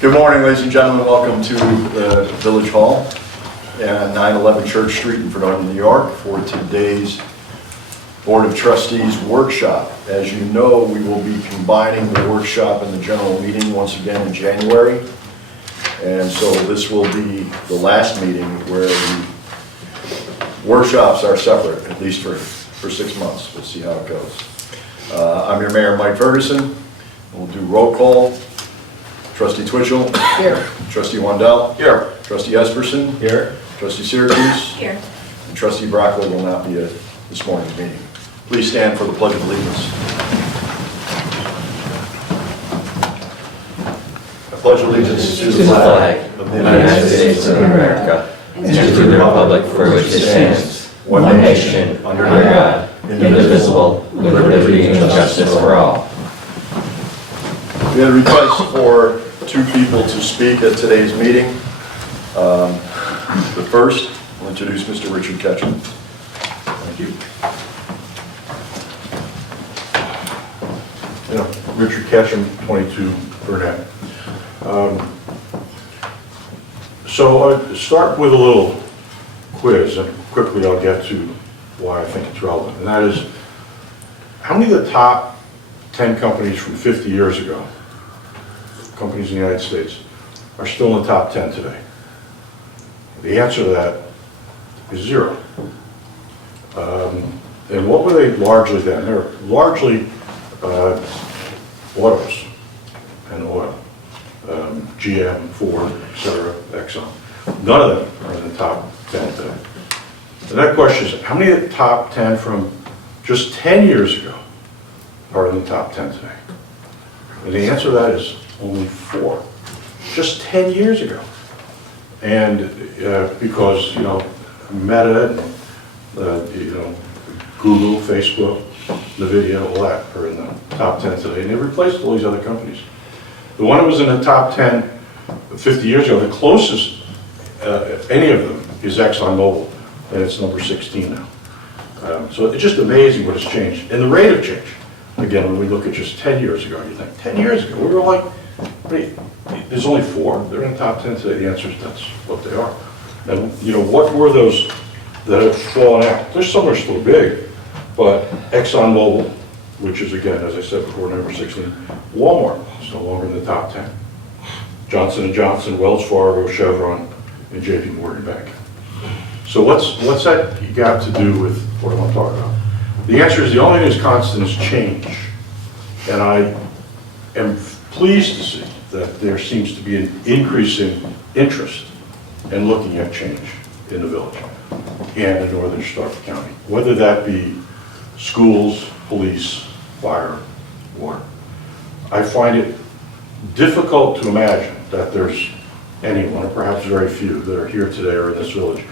Good morning, ladies and gentlemen. Welcome to the Village Hall at 911 Church Street in Fredonia, New York for today's Board of Trustees workshop. As you know, we will be combining the workshop and the general meeting once again in January. And so this will be the last meeting where the workshops are separate, at least for 6 months. We'll see how it goes. I'm your Mayor, Mike Ferguson. We'll do roll call. Trustee Twitchell. Here. Trustee Wandell. Here. Trustee Esperson. Here. Trustee Syracuse. Here. And Trustee Broccoli will not be at this morning's meeting. Please stand for the Pledge of Allegiance. I pledge allegiance to the flag of the United States of America and to the republic for which it stands, one nation, under God, indivisible, with liberty and justice for all. We had a request for 2 people to speak at today's meeting. The first, I'll introduce Mr. Richard Ketchum. Thank you. Richard Ketchum, 22 Burnett. So I'll start with a little quiz, and quickly I'll get to why I think it's relevant. And that is, how many of the top 10 companies from 50 years ago, companies in the United States, are still in the top 10 today? The answer to that is 0. And what were they largely then? They were largely autos and oil. GM, Ford, etc., Exxon. None of them are in the top 10 today. And that question is, how many of the top 10 from just 10 years ago are in the top 10 today? And the answer to that is only 4. Just 10 years ago. And because, Meta, Google, Facebook, NVIDIA, all that are in the top 10 today. And they replaced all these other companies. The one that was in the top 10 50 years ago, the closest any of them is ExxonMobil, and it's number 16 now. So it's just amazing what has changed. And the rate of change, again, when we look at just 10 years ago, you think, 10 years ago, we were like, wait, there's only 4, they're in the top 10 today. The answer is that's what they are. And, what were those that have fallen out? There's some that are still big, but ExxonMobil, which is, again, as I said before, number 16, Walmart is no longer in the top 10. Johnson & Johnson, Wells Fargo, Chevron, and JP Morgan Bank. So what's that got to do with what I want to talk about? The answer is the only thing that's constant is change. And I am pleased to see that there seems to be an increasing interest in looking at change in the village and in northern Stark County, whether that be schools, police, fire, water. I find it difficult to imagine that there's anyone, or perhaps very few, that are here today or in this village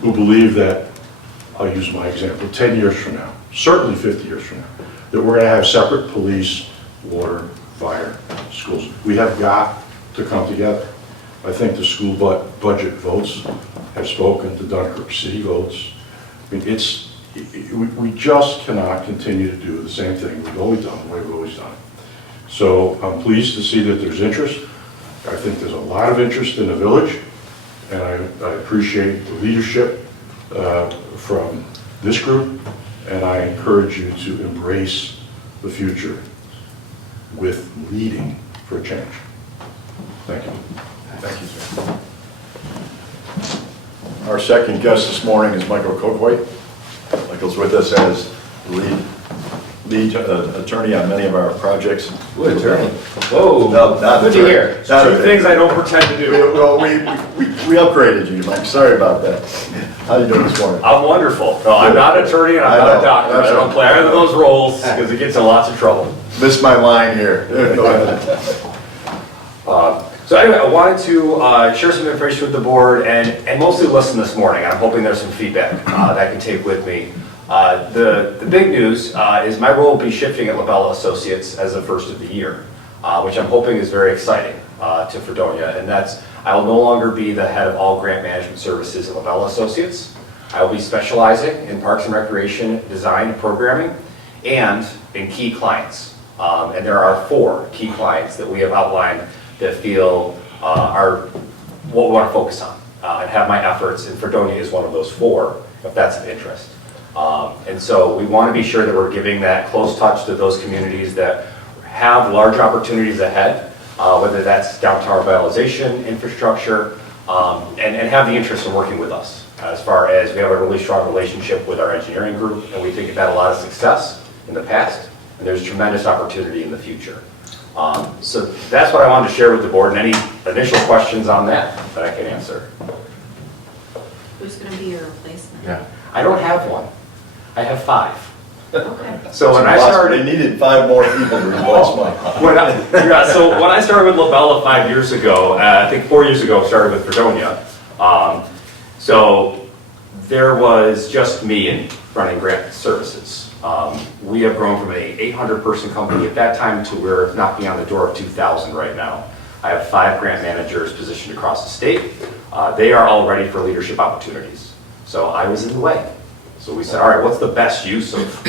who believe that, I'll use my example, 10 years from now, certainly 50 years from now, that we're going to have separate police, water, fire, schools. We have got to come together. I think the school budget votes have spoken, the Dunkirk City votes. I mean, we just cannot continue to do the same thing we've always done, the way we've always done it. So I'm pleased to see that there's interest. I think there's a lot of interest in the village, and I appreciate the leadership from this group, and I encourage you to embrace the future with leading for change. Thank you. Thank you, sir. Our second guest this morning is Michael Coakway. Michael's with us as lead attorney on many of our projects. Good attorney. Whoa, no, not Good to attorney. hear. Not Two attorney. things I don't pretend to do. Well, we upgraded you, Mike. Sorry about that. How you doing this morning? I'm wonderful. No, I'm not an attorney and I'm I not know. a doctor. I don't play either of those roles because it gets in lots of trouble. Missed my line here. Go ahead. So anyway, I wanted to share some information with the board and mostly listen this morning. I'm hoping there's some feedback that I can take with me. The big news is my role will be shifting at Labella Associates as the first of the year, which I'm hoping is very exciting to Fredonia, and that's I will no longer be the head of all grant management services at Labella Associates. I will be specializing in parks and recreation design and programming and in key clients. And there are 4 key clients that we have outlined that feel are what we want to focus on and have my efforts, and Fredonia is one of those 4, if that's of interest. And so we want to be sure that we're giving that close touch to those communities that have large opportunities ahead, whether that's downtown revitalization, infrastructure, and have the interest in working with us. As far as we have a really strong relationship with our engineering group, and we think we've had a lot of success in the past, and there's tremendous opportunity in the future. So that's what I wanted to share with the board, and any initial questions on that I can answer. Who's going to be your replacement? Yeah. I don't have one. I have 5. Okay. So when I started, They needed 5 more people to replace Mike. so when I started with Labella 5 years ago, I think 4 years ago, I started with Fredonia. So there was just me in running grant services. We have grown from an 800-person company at that time to we're knocking on the door of 2,000 right now. I have 5 grant managers positioned across the state. They are all ready for leadership opportunities. So I was in the way. So we said, all right, what's the best use of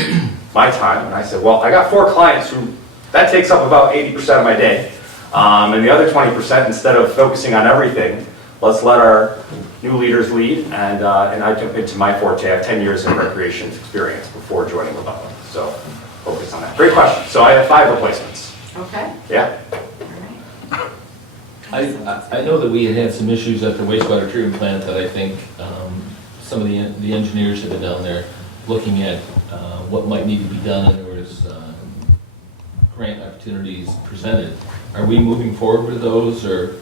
my time? And I said, well, I got 4 clients who, that takes up about 80% of my day. And the other 20%, instead of focusing on everything, let's let our new leaders lead. And I jumped into my forte. I have 10 years of recreation experience before joining Labella. So focus on that. Great question. So I have 5 replacements. Okay. Yeah. All right. I know that we had some issues at the wastewater treatment plant that I think some of the engineers have been down there looking at what might need to be done, and there was grant opportunities presented. Are we moving forward with those, or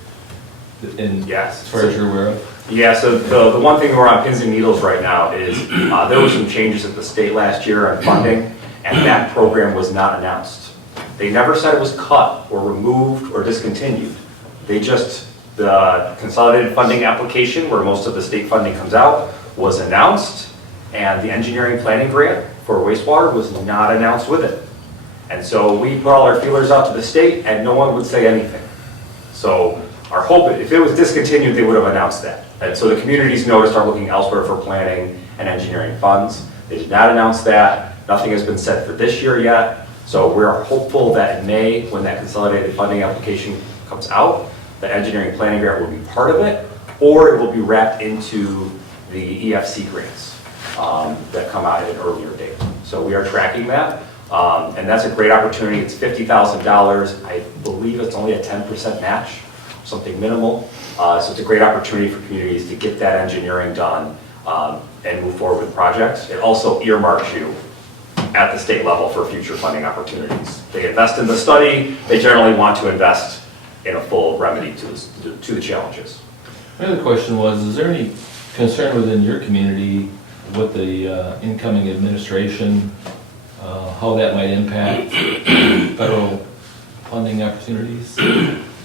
Yes. as far as you're aware of? Yeah, so the one thing we're on pins and needles right now is there were some changes at the state last year on funding, and that program was not announced. They never said it was cut or removed or discontinued. They just, the consolidated funding application where most of the state funding comes out was announced, and the engineering planning grant for wastewater was not announced with it. And so we put all our feelers out to the state and no one would say anything. So our hope, if it was discontinued, they would have announced that. And so the communities noticed are looking elsewhere for planning and engineering funds. They did not announce that. Nothing has been set for this year yet. So we're hopeful that in May, when that consolidated funding application comes out, the engineering planning grant will be part of it, or it will be wrapped into the EFC grants that come out at an earlier date. So we are tracking that, and that's a great opportunity. It's $50,000. I believe it's only a 10% match, something minimal. So it's a great opportunity for communities to get that engineering done and move forward with projects. It also earmarks you at the state level for future funding opportunities. They invest in the study, they generally want to invest in a full remedy to the challenges. My other question was, is there any concern within your community what the incoming administration, how that might impact federal funding opportunities?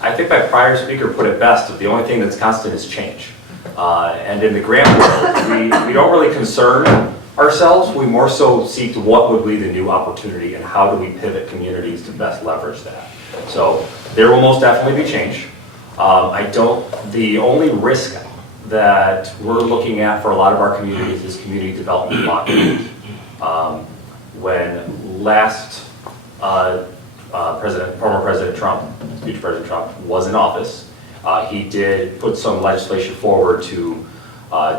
I think my prior speaker put it best, the only thing that's constant is change. And in the grant world, we don't really concern ourselves, we more so seek what would be the new opportunity and how do we pivot communities to best leverage that. So there will most definitely be change. The only risk that we're looking at for a lot of our communities is community development blockage. When last former President Trump, future President Trump, was in office, he did put some legislation forward to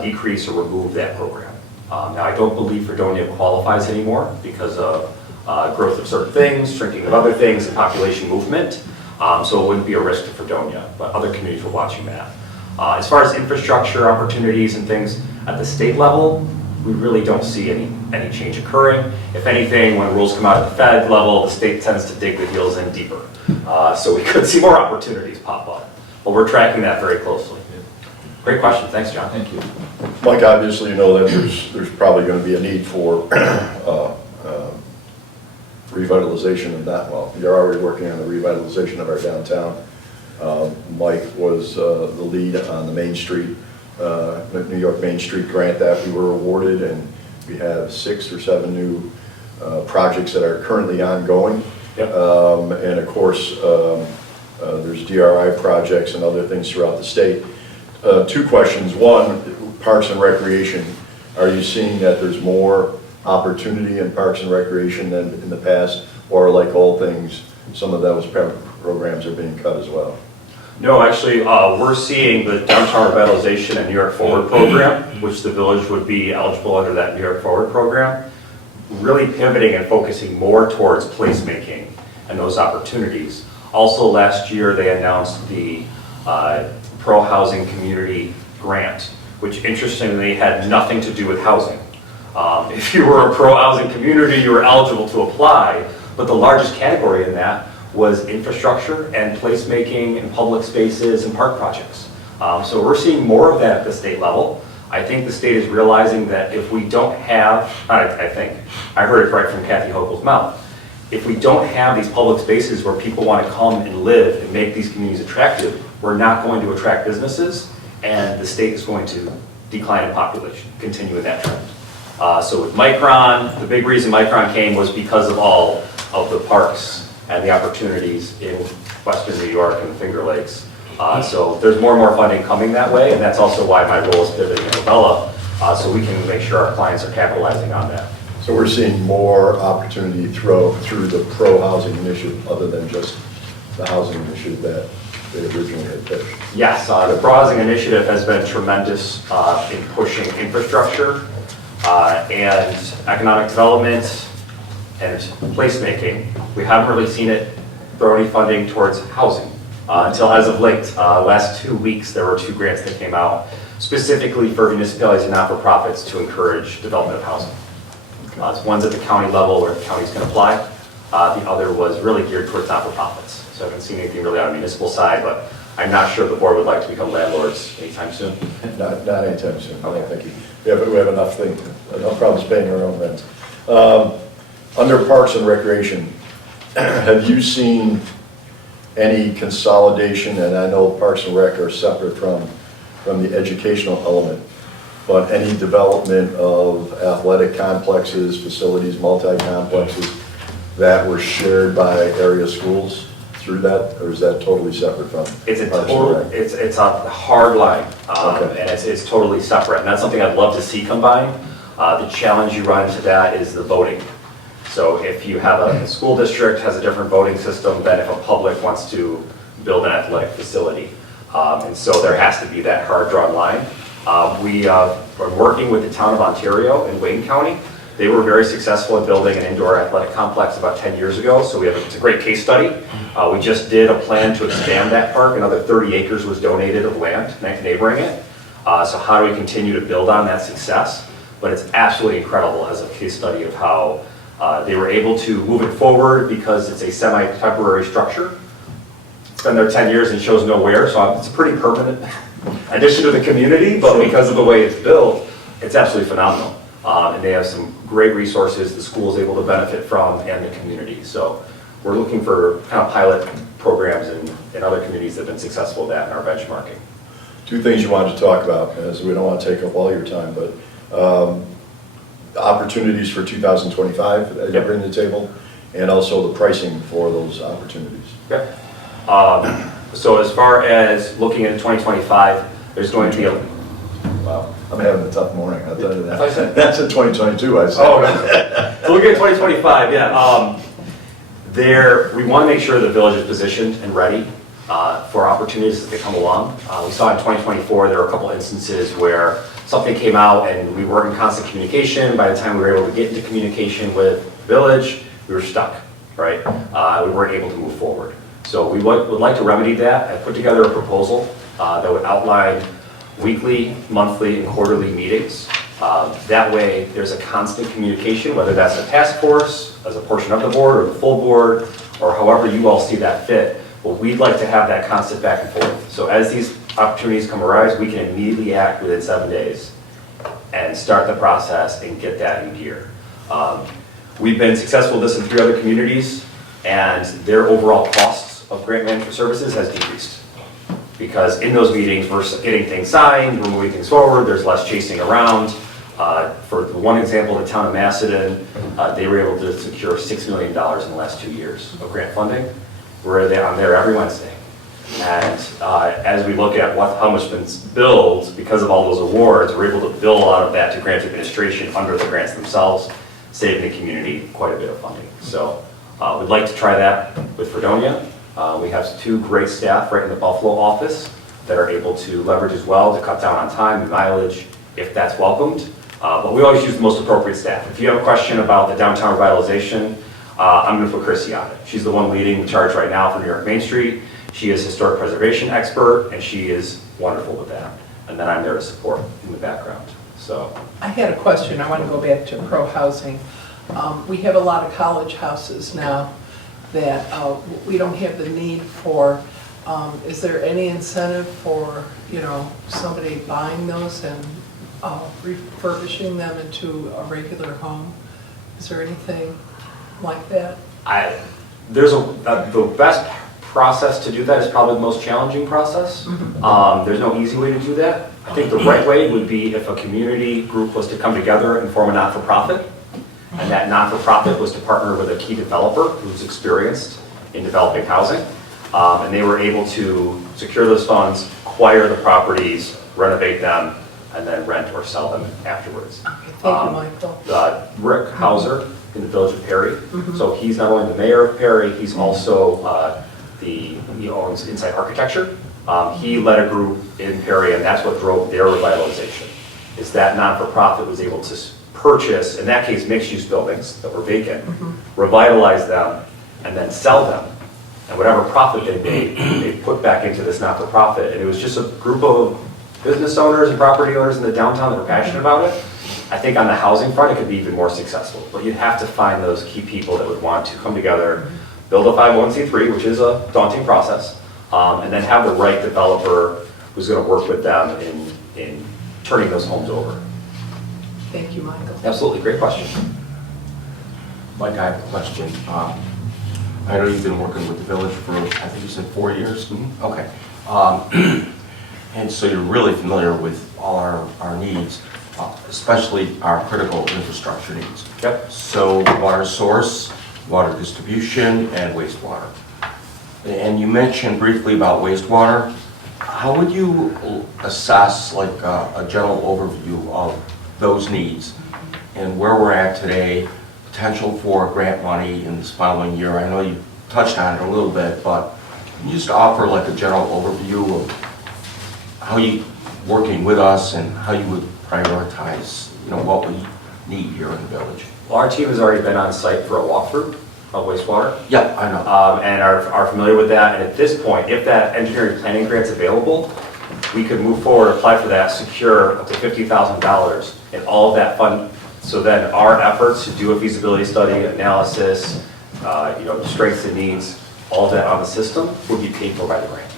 decrease or remove that program. Now, I don't believe Fredonia qualifies anymore because of growth of certain things, shrinking of other things, and population movement. So it wouldn't be a risk to Fredonia, but other communities were watching that. As far as infrastructure opportunities and things at the state level, we really don't see any change occurring. If anything, when rules come out at the Fed level, the state tends to dig the heels in deeper. So we could see more opportunities pop up, but we're tracking that very closely. Great question, thanks, John. Thank you. Mike, obviously you know that there's probably going to be a need for revitalization of that. Well, you're already working on the revitalization of our downtown. Mike was the lead on the Main Street, New York Main Street grant that we were awarded, and we have 6 or 7 new projects that are currently ongoing. Yep. And of course, there's DRI projects and other things throughout the state. 2 questions. One, Parks and Recreation. Are you seeing that there's more opportunity in Parks and Recreation than in the past, or like all things, some of those programs are being cut as well? No, actually, we're seeing the Downtown Revitalization and New York Forward program, which the village would be eligible under that New York Forward program, really pivoting and focusing more towards placemaking and those opportunities. Also, last year, they announced the pro-housing community grant, which interestingly had nothing to do with housing. If you were a pro-housing community, you were eligible to apply, but the largest category in that was infrastructure and placemaking and public spaces and park projects. So we're seeing more of that at the state level. I think the state is realizing that if we don't have, I heard it right from Kathy Hochul's mouth, if we don't have these public spaces where people want to come and live and make these communities attractive, we're not going to attract businesses, and the state is going to decline in population, continue with that trend. So with Micron, the big reason Micron came was because of all of the parks and the opportunities in Western New York and the Finger Lakes. So there's more and more funding coming that way, and that's also why my role is pivoting in Novella, so we can make sure our clients are capitalizing on that. So we're seeing more opportunity through the pro-housing initiative other than just the housing initiative that they originally had pitched. Yes, the Pro-Housing Initiative has been tremendous in pushing infrastructure and economic development and placemaking. We haven't really seen it throw any funding towards housing until as of late. Last 2 weeks, there were 2 grants that came out specifically for municipalities and not-for-profits to encourage development of housing. One's at the county level where the counties can apply. The other was really geared towards not-for-profits. So I haven't seen anything really on the municipal side, but I'm not sure the board would like to become landlords anytime soon. Not anytime soon. Okay. No, thank you. We have enough problems paying our own rent. Under Parks and Recreation, have you seen any consolidation? And I know Parks and Rec are separate from the educational element, but any development of athletic complexes, facilities, multi-complexes that were shared by area schools through that, or is that totally separate from? It's a Parks and total, Rec? it's a hard line, Okay. and it's totally separate. And that's something I'd love to see combined. The challenge you run into that is the voting. So if you have a school district has a different voting system than if a public wants to build an athletic facility. And so there has to be that hard drawn line. We are working with the town of Ontario in Wayne County. They were very successful at building an indoor athletic complex about 10 years ago, so it's a great case study. We just did a plan to expand that park. Another 30 acres was donated of land neighboring it. So how do we continue to build on that success? But it's absolutely incredible as a case study of how they were able to move it forward because it's a semi-temporary structure. It's been there 10 years and shows no wear, so it's a pretty permanent addition to the community, but because of the way it's built, it's absolutely phenomenal. And they have some great resources the school is able to benefit from and the community. So we're looking for kind of pilot programs in other communities that have been successful at that in our benchmarking. 2 things you wanted to talk about, as we don't want to take up all your time, but opportunities for 2025 that you bring to the table, and also the pricing for those opportunities. Okay. So as far as looking at 2025, there's going to be a... Wow, I'm having a tough morning, I'll tell you I thought you that. said- That's in 2022, I said. Oh, no. So look at 2025, yeah. We want to make sure the village is positioned and ready for opportunities as they come along. We saw in 2024, there were a couple instances where something came out and we weren't in constant communication. By the time we were able to get into communication with the village, we were stuck, right? We weren't able to move forward. So we would like to remedy that. I put together a proposal that would outline weekly, monthly, and quarterly meetings. That way, there's a constant communication, whether that's a task force, as a portion of the board, or the full board, or however you all see that fit. But we'd like to have that constant back and forth. So as these opportunities come arise, we can immediately act within 7 days and start the process and get that in gear. We've been successful with this in 3 other communities, and their overall costs of grant management services has decreased. Because in those meetings, we're getting things signed, we're moving things forward, there's less chasing around. For the one example, the town of Macedon, they were able to secure $6 million in the last 2 years of grant funding. I'm there every Wednesday. And as we look at how much has been billed because of all those awards, we're able to bill a lot of that to grant administration under the grants themselves, saving the community quite a bit of funding. So we'd like to try that with Fredonia. We have 2 great staff right in the Buffalo office that are able to leverage as well to cut down on time and mileage if that's welcomed. But we always use the most appropriate staff. If you have a question about the downtown revitalization, I'm going to put Chrissy on it. She's the one leading the charge right now for New York Main Street. She is historic preservation expert, and she is wonderful with that. And then I'm there to support in the background. So I had a question. I want to go back to pro-housing. We have a lot of college houses now that we don't have the need for. Is there any incentive for, somebody buying those and refurbishing them into a regular home? Is there anything like that? the best process to do that is probably the most challenging process. There's no easy way to do that. I think the right way would be if a community group was to come together and form a not-for-profit, and that not-for-profit was to partner with a key developer who's experienced in developing housing, and they were able to secure those funds, acquire the properties, renovate them, and then rent or sell them afterwards. Okay, thank you, Michael. Rick Hauser in the village of Perry. So he's not only the mayor of Perry, he's also he owns Inside Architecture. He led a group in Perry, and that's what drove their revitalization, is that non-for-profit was able to purchase, in that case, mixed-use buildings that were vacant, revitalize them, and then sell them. And whatever profit they made, they put back into this not-for-profit. And it was just a group of business owners and property owners in the downtown that were passionate about it. I think on the housing front, it could be even more successful. But you'd have to find those key people that would want to come together, build a 501c3, which is a daunting process, and then have the right developer who's going to work with them in turning those homes over. Thank you, Michael. Absolutely, great question. Mike, I have a question. I know you've been working with the village for, I think you said 4 years? Okay. And so you're really familiar with all our needs, especially our critical infrastructure needs. Yep. So water source, water distribution, and wastewater. And you mentioned briefly about wastewater. How would you assess like a general overview of those needs and where we're at today, potential for grant money in this following year? I know you touched on it a little bit, but can you just offer like a general overview of how you working with us and how you would prioritize, what we need here in the village? Well, our team has already been on site for a walkthrough of wastewater. Yeah, I know. And are familiar with that. And at this point, if that engineering planning grant's available, we could move forward, apply for that, secure up to $50,000 and all of that fund. So then our efforts to do a feasibility study, analysis, strengths and needs, all of that on the system would be paid for by the grant.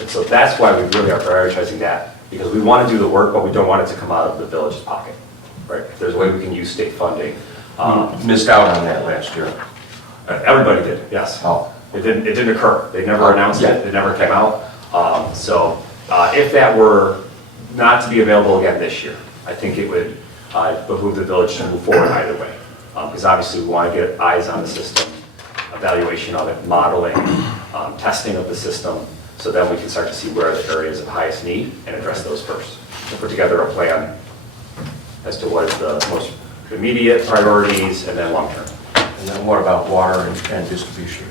And so that's why we really are prioritizing that, because we want to do the work, but we don't want it to come out of the village's pocket, right? If there's a way we can use state funding. You missed out on that last year. Everybody did, yes. Oh. It didn't occur. They never announced Yeah. it. It never came out. If that were not to be available again this year, I think it would behoove the village to move forward either way. Because obviously we want to get eyes on the system, evaluation of it, modeling, testing of the system, so then we can start to see where are the areas of highest need and address those first. And put together a plan as to what is the most immediate priorities and then long-term. And then what about water and distribution?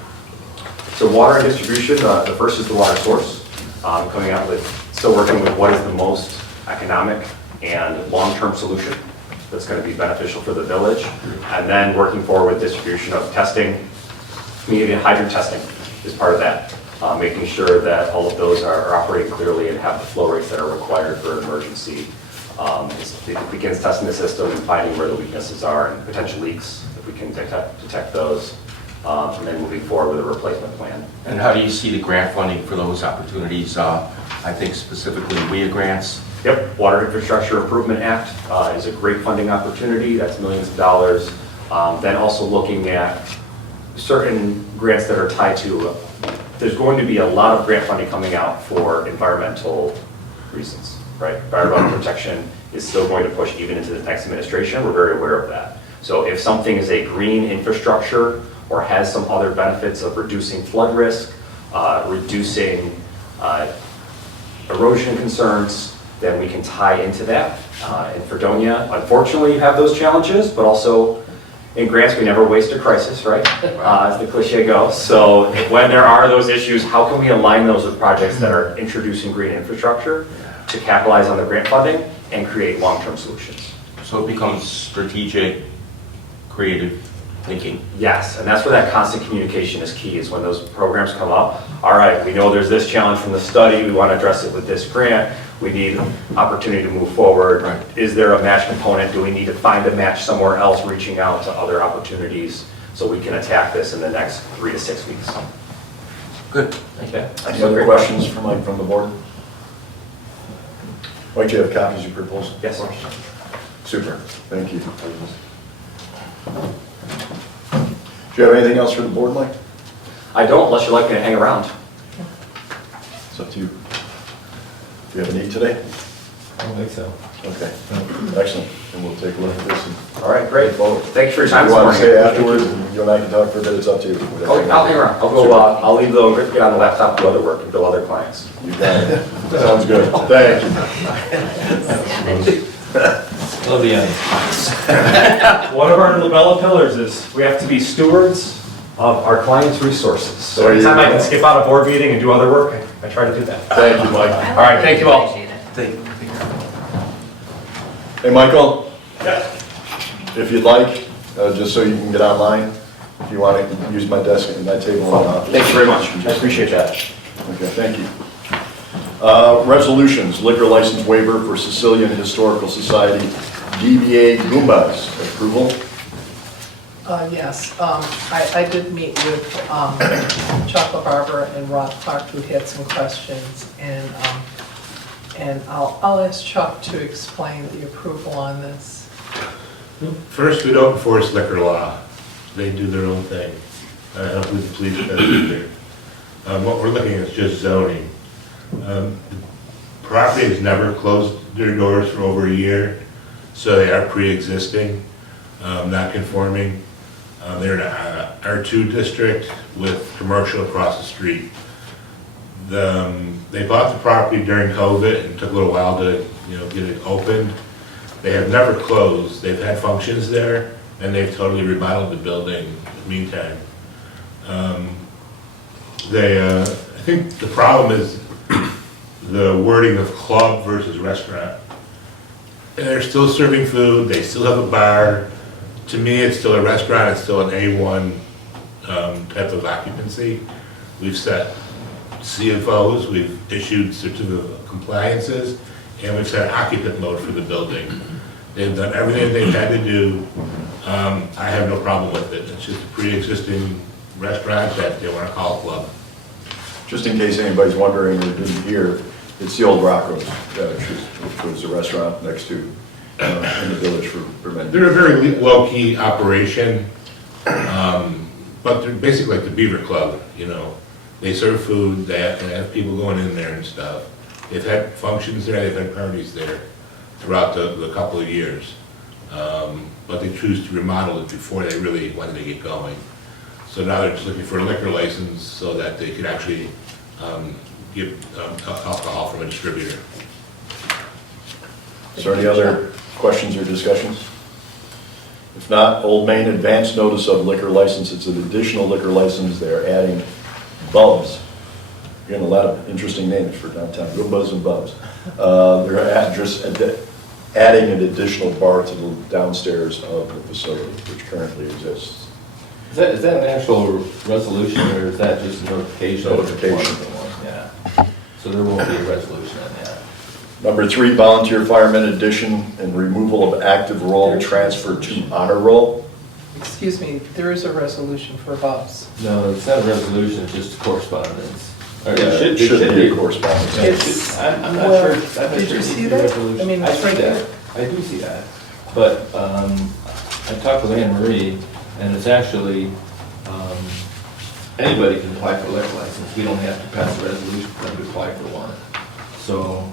So water and distribution, the first is the water source. Coming out with, still working with what is the most economic and long-term solution that's going to be beneficial for the village. And then working forward with distribution of testing, community hydrant testing is part of that. Making sure that all of those are operating clearly and have the flow rates that are required for an emergency. It begins testing the system and finding where the weaknesses are and potential leaks, if we can detect those. And then moving forward with a replacement plan. And how do you see the grant funding for those opportunities? I think specifically WIA grants. Yep, Water Infrastructure Improvement Act is a great funding opportunity. That's millions of dollars. Then also looking at certain grants that are tied to, there's going to be a lot of grant funding coming out for environmental reasons, right? Environmental protection is still going to push even into the next administration. We're very aware of that. So if something is a green infrastructure or has some other benefits of reducing flood risk, reducing erosion concerns, then we can tie into that. In Fredonia, unfortunately, you have those challenges, but also in grants, we never waste a crisis, right? As the cliche goes. So when there are those issues, how can we align those with projects that are introducing green infrastructure to capitalize on the grant funding and create long-term solutions? So it becomes strategic, creative thinking. Yes, and that's where that constant communication is key, is when those programs come up. All right, we know there's this challenge from the study, we want to address it with this grant, we need opportunity to move forward. Right. Is there a match component? Do we need to find a match somewhere else, reaching out to other opportunities so we can attack this in the next 3 to 6 weeks? Good. Okay. Any other questions from the board? Mike, do you have copies of your proposal? Yes, sir. Super, thank you. Do you have anything else for the board, Mike? I don't, unless you'd like me to hang around. It's up to you. Do you have a need today? I don't think so. Okay, excellent, and we'll take a look at this. And All right, great. forward. Thanks for your If time you this want to morning. stay afterwards, and you and I can talk for a bit, it's up to you. Okay, I'll hang around. I'll go, I'll leave the, get on the laptop, do other work, and bill other clients. You got it. Sounds good. Thank you. Love the audience. One of our Labella pillars is we have to be stewards of our clients' resources. So There you anytime I go. can skip out a board meeting and do other work, I try to do that. Thank you, Mike. I All right, thank you all. appreciate it. Hey, Michael? If you'd like, just so you can get online, if you want to use my desk and my table in the office. Thank you very much. I appreciate that. Okay, thank you. Resolutions, liquor license waiver for Sicilian Historical Society, DBA Goombas. Approval? Yes, I did meet with Chuck LaBarbera and Rod Clark, who had some questions, and I'll ask Chuck to explain the approval on this. First, we don't enforce liquor law. They do their own thing. I don't believe the police does either. What we're looking at is just zoning. The property has never closed their doors for over a year, so they are pre-existing, not conforming. They're in a R2 district with commercial across the street. They bought the property during COVID and took a little while to get it opened. They have never closed. They've had functions there, and they've totally remodeled the building in the meantime. I think the problem is the wording of club versus restaurant. And they're still serving food, they still have a bar. To me, it's still a restaurant, it's still an A1 type of occupancy. We've set CFOs, we've issued certificate of compliances, and we've set occupant mode for the building. They've done everything they've had to do. I have no problem with it. It's just a pre-existing restaurant that they want to call a club. Just in case anybody's wondering or didn't hear, it's the old Rocco's, which was a restaurant next to, in the village for many They're years. a very low-key operation, but they're basically like the Beaver Club, They serve food, they have people going in there and stuff. They've had functions there, they've had parties there throughout the couple of years. But they choose to remodel it before they really wanted to get going. So now they're just looking for a liquor license so that they could actually get alcohol from a distributor. Is there any other questions or discussions? If not, Old Main advance notice of liquor license, it's an additional liquor license, they're adding Bubs. Again, a lot of interesting names for downtown, Goombas and Bubs. They're just adding an additional bar to the downstairs of the facility, which currently exists. Is that an actual resolution, or is that just a notification? Notification. Yeah. So there won't be a resolution on that. Number 3, volunteer fireman addition and removal of active roll transfer to honor roll. Excuse me, there is a resolution for Bob's. No, it's not a resolution, it's just correspondence. Or Yeah, it should be a correspondence. Yeah, it should- I'm not Well, sure. I'm not did sure you it see needs a that? resolution. I mean, I it's see right that. there. I do see that. But I talked with Anne Marie, and it's actually, anybody can apply for a liquor license. We don't have to pass a resolution for them to apply for one. So.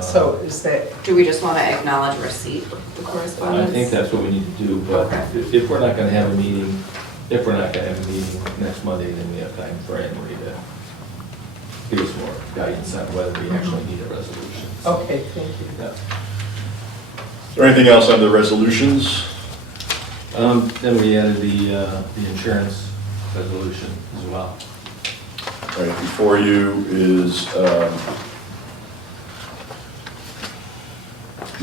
So is that, Do we just want to acknowledge receipt of the I correspondence? think that's what we need to do, but Okay. if we're not gonna have a meeting, next Monday, then we have time for Anne Marie to give us more guidance on whether we actually need a resolution. okay, thank you. Yeah. Is there anything else on the resolutions? Then we added the insurance resolution as well. All right, before you is the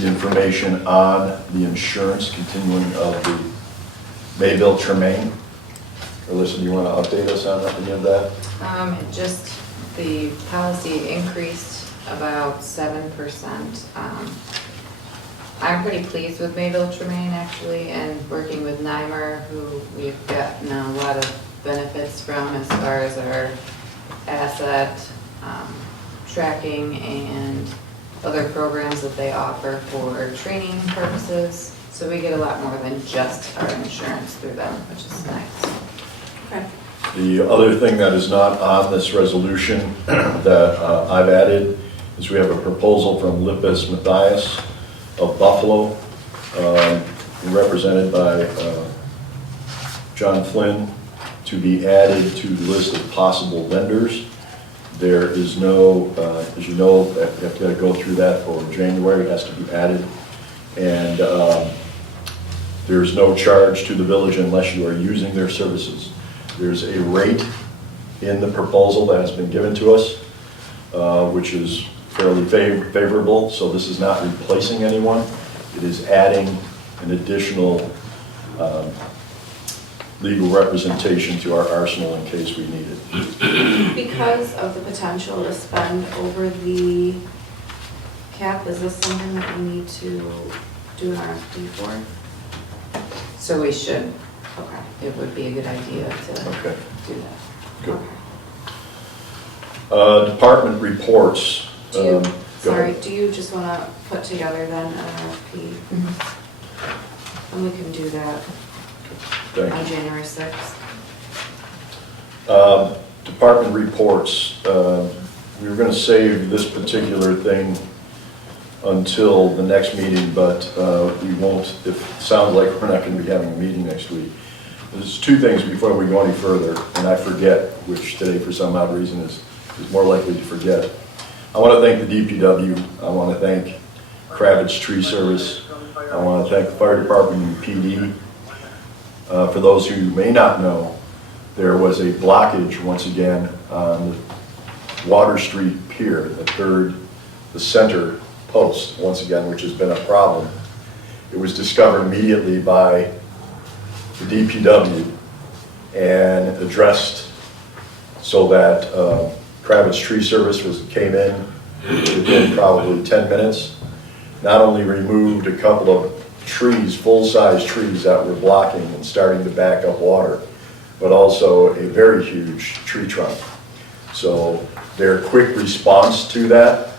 information on the insurance continuing of the Mayville Tremaine. Alyssa, do you want to update us on any of that? Just the policy increased about 7%. I'm pretty pleased with Mayville Tremaine actually, and working with NYMER, who we've gotten a lot of benefits from as far as our asset tracking and other programs that they offer for training purposes. So we get a lot more than just our insurance through them, which is nice. Okay. The other thing that is not on this resolution that I've added is we have a proposal from Lippes Matthias of Buffalo, represented by John Flynn, to be added to the list of possible vendors. There is no, as you know, you have to go through that for January, it has to be added. And there's no charge to the village unless you are using their services. There's a rate in the proposal that has been given to us, which is fairly favorable, so this is not replacing anyone. It is adding an additional legal representation to our arsenal in case we need it. Because of the potential to spend over the cap, is this something that we need to do an RFP for? So we should, okay, it would be a good idea to Okay. do that. Good. Okay. Department reports. Do you, Go sorry, ahead. do you just want to put together then an RFP? And we can do that Thank on you. January 6th. Department reports. We were going to save this particular thing until the next meeting, but we won't. It sounds like we're not going to be having a meeting next week. There's two things before we go any further, and I forget, which today for some odd reason is more likely to forget. I want to thank the DPW. I want to thank Kravitz Tree Service. I want to thank the fire department and PD. For those who may not know, there was a blockage once again on the Water Street Pier, the center post, once again, which has been a problem. It was discovered immediately by the DPW and addressed so that Kravitz Tree Service came in within probably 10 minutes. Not only removed a couple of trees, full-size trees that were blocking and starting to back up water, but also a very huge tree trunk. So their quick response to that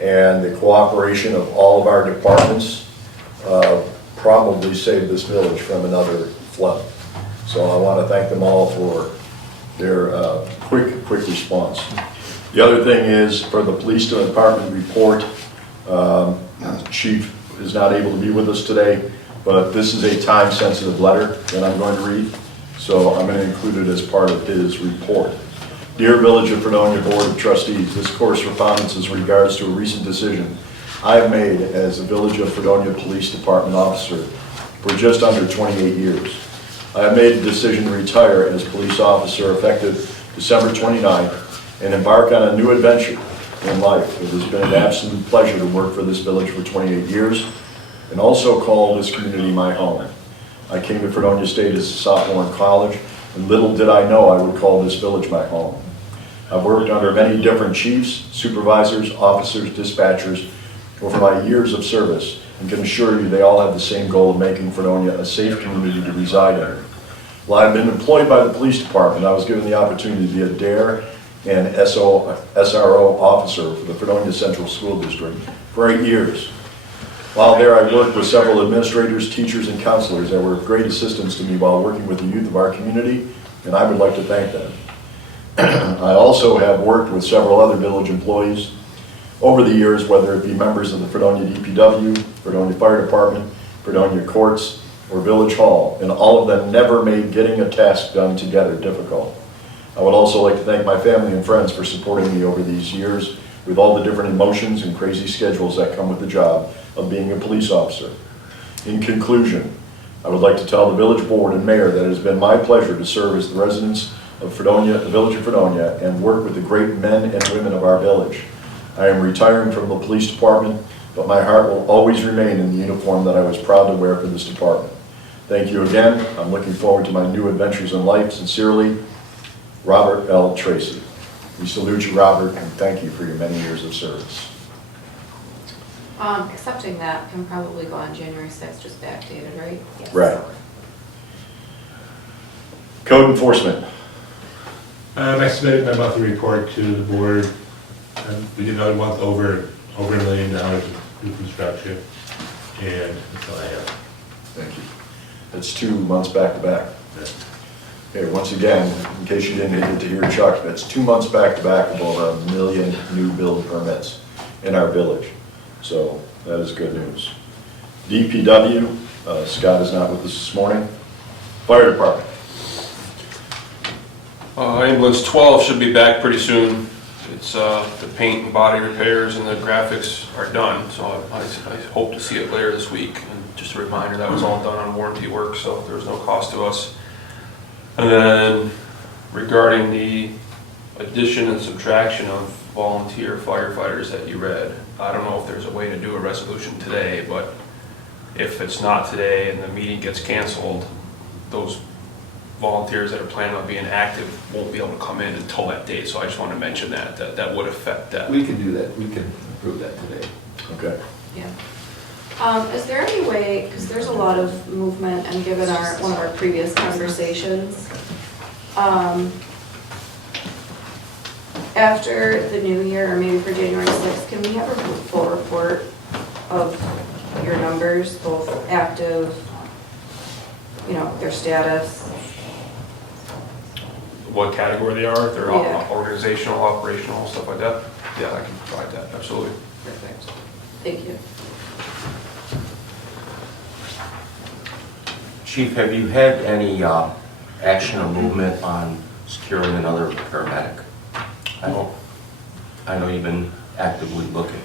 and the cooperation of all of our departments probably saved this village from another flood. So I want to thank them all for their quick response. The other thing is, for the police department report, Chief is not able to be with us today, but this is a time-sensitive letter that I'm going to read, so I'm going to include it as part of his report. Dear Village of Fredonia Board of Trustees, this correspondence is in regards to a recent decision I have made as a Village of Fredonia Police Department officer for just under 28 years. I have made the decision to retire as police officer effective December 29th and embark on a new adventure in life. It has been an absolute pleasure to work for this village for 28 years and also call this community my home. I came to Fredonia State as a sophomore in college, and little did I know I would call this village my home. I've worked under many different chiefs, supervisors, officers, dispatchers over my years of service, and can assure you they all have the same goal of making Fredonia a safe community to reside in. While I've been employed by the police department, I was given the opportunity to be a DARE and SRO officer for the Fredonia Central School District for 8 years. While there, I worked with several administrators, teachers, and counselors that were of great assistance to me while working with the youth of our community, and I would like to thank them. I also have worked with several other village employees over the years, whether it be members of the Fredonia DPW, Fredonia Fire Department, Fredonia Courts, or Village Hall, and all of them never made getting a task done together difficult. I would also like to thank my family and friends for supporting me over these years with all the different emotions and crazy schedules that come with the job of being a police officer. In conclusion, I would like to tell the village board and mayor that it has been my pleasure to serve as the residents of Fredonia, the village of Fredonia, and work with the great men and women of our village. I am retiring from the police department, but my heart will always remain in the uniform that I was proud to wear for this department. Thank you again. I'm looking forward to my new adventures in life. Sincerely, Robert L. Tracy. We salute you, Robert, and thank you for your many years of service. Accepting that can probably go on January 6th, just backdated, right? Yes. Right. Code enforcement. I submitted my monthly report to the board. We did another month over $1 million of new construction, and that's all I have. Thank you. That's 2 months back to back. Okay, once again, in case you didn't get to hear Chuck, that's 2 months back to back of over 1 million new build permits in our village. So that is good news. DPW, Scott is not with us this morning. Fire department. Ambulance 12 should be back pretty soon. It's the paint and body repairs and the graphics are done, so I hope to see it later this week. And just a reminder, that was all done on warranty work, so there was no cost to us. And then regarding the addition and subtraction of volunteer firefighters that you read, I don't know if there's a way to do a resolution today, but if it's not today and the meeting gets canceled, those volunteers that are planning on being active won't be able to come in until that date. So I just want to mention that would affect that. We can do that, we can approve that today. Okay. Yeah. Is there any way, because there's a lot of movement, and given one of our previous conversations, after the new year, or maybe for January 6th, can we have a full report of your numbers, both active, their status? What category they are, if they're Yeah. organizational, operational, stuff like that. Yeah, I can provide that, absolutely. Perfect. Thank you. Chief, have you had any action or movement on securing another paramedic? I know you've been actively looking.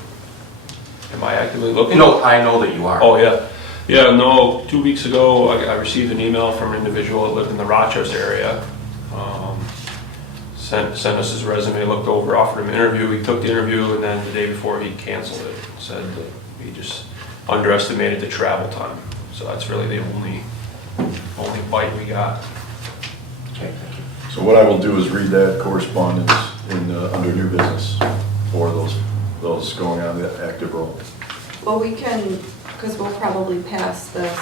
Am I actively looking? No, I know that you are. Oh, yeah. Yeah, no, 2 weeks ago, I received an email from an individual that lived in the Rochester area. Sent us his resume, looked over, offered him an interview. He took the interview, and then the day before he canceled it. Said that he just underestimated the travel time. So that's really the only bite we got. Okay, thank you. So what I will do is read that correspondence under new business for those going on the active role. Well, we can, because we'll probably pass this,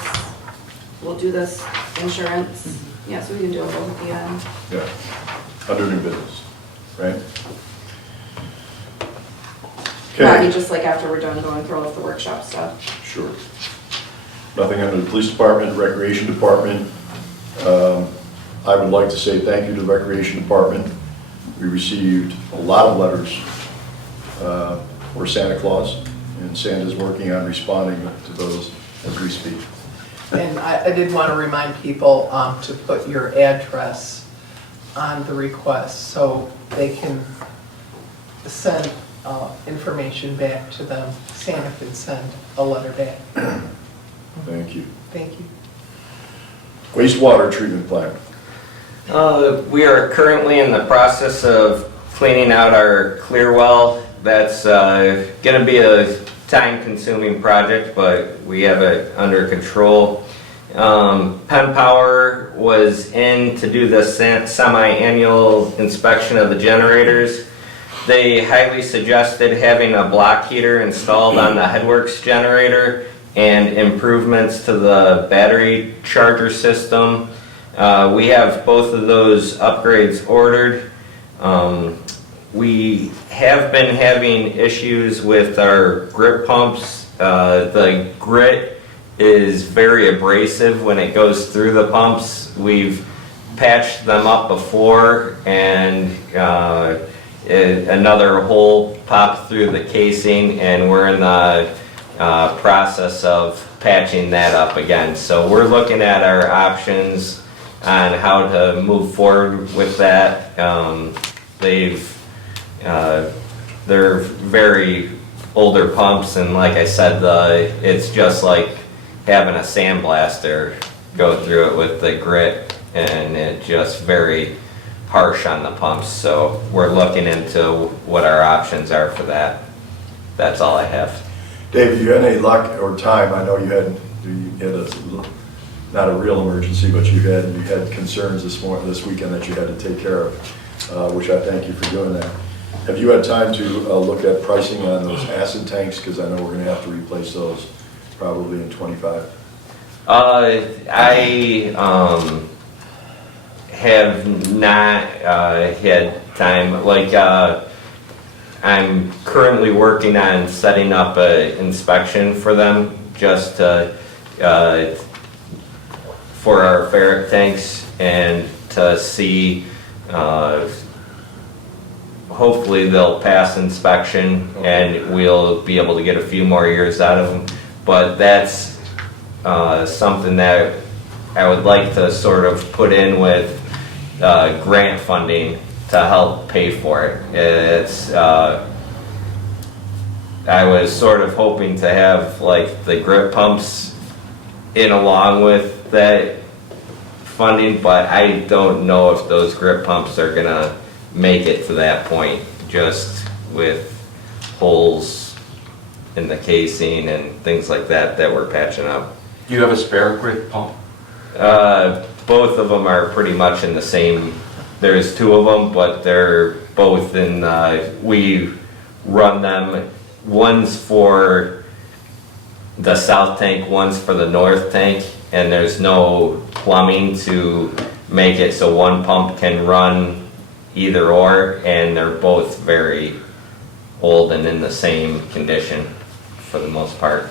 we'll do this insurance. Yeah, so we can do it both at the end. Yeah, under new business, right? I mean, Okay, just like after we're done going through all of the workshop stuff. sure. Nothing under the police department, recreation department. I would like to say thank you to the recreation department. We received a lot of letters for Santa Claus, and Santa's working on responding to those as we speak. And I did want to remind people to put your address on the request so they can send information back to them. Santa can send a letter back. Thank you. Thank you. Wastewater treatment plant. We are currently in the process of cleaning out our clear well. That's going to be a time-consuming project, but we have it under control. Penn Power was in to do the semi-annual inspection of the generators. They highly suggested having a block heater installed on the Headworks generator and improvements to the battery charger system. We have both of those upgrades ordered. We have been having issues with our grit pumps. The grit is very abrasive when it goes through the pumps. We've patched them up before, and another hole popped through the casing, and we're in the process of patching that up again. So we're looking at our options on how to move forward with that. They're very older pumps, and like I said, it's just like having a sandblaster. go through it with the grit, and it just very harsh on the pumps. So we're looking into what our options are for that. That's all I have. Dave, you had any luck or time? I know you had not a real emergency, but you had concerns this weekend that you had to take care of, which I thank you for doing that. Have you had time to look at pricing on those acid tanks? Because I know we're going to have to replace those probably in '25. I have not had time. Like, I'm currently working on setting up an inspection for them, just to, for our ferret tanks, and to see, hopefully they'll pass inspection and we'll be able to get a few more years out of them. But that's something that I would like to sort of put in with grant funding to help pay for it. It's I was sort of hoping to have like the grip pumps in along with that funding, but I don't know if those grip pumps are gonna make it to that point, just with holes in the casing and things like that that we're patching up. Do you have a spare grip pump? Both of them are pretty much in the same, there's two of them, but they're both in, we run them, one's for the south tank, one's for the north tank, and there's no plumbing to make it so one pump can run either or, and they're both very old and in the same condition for the most part.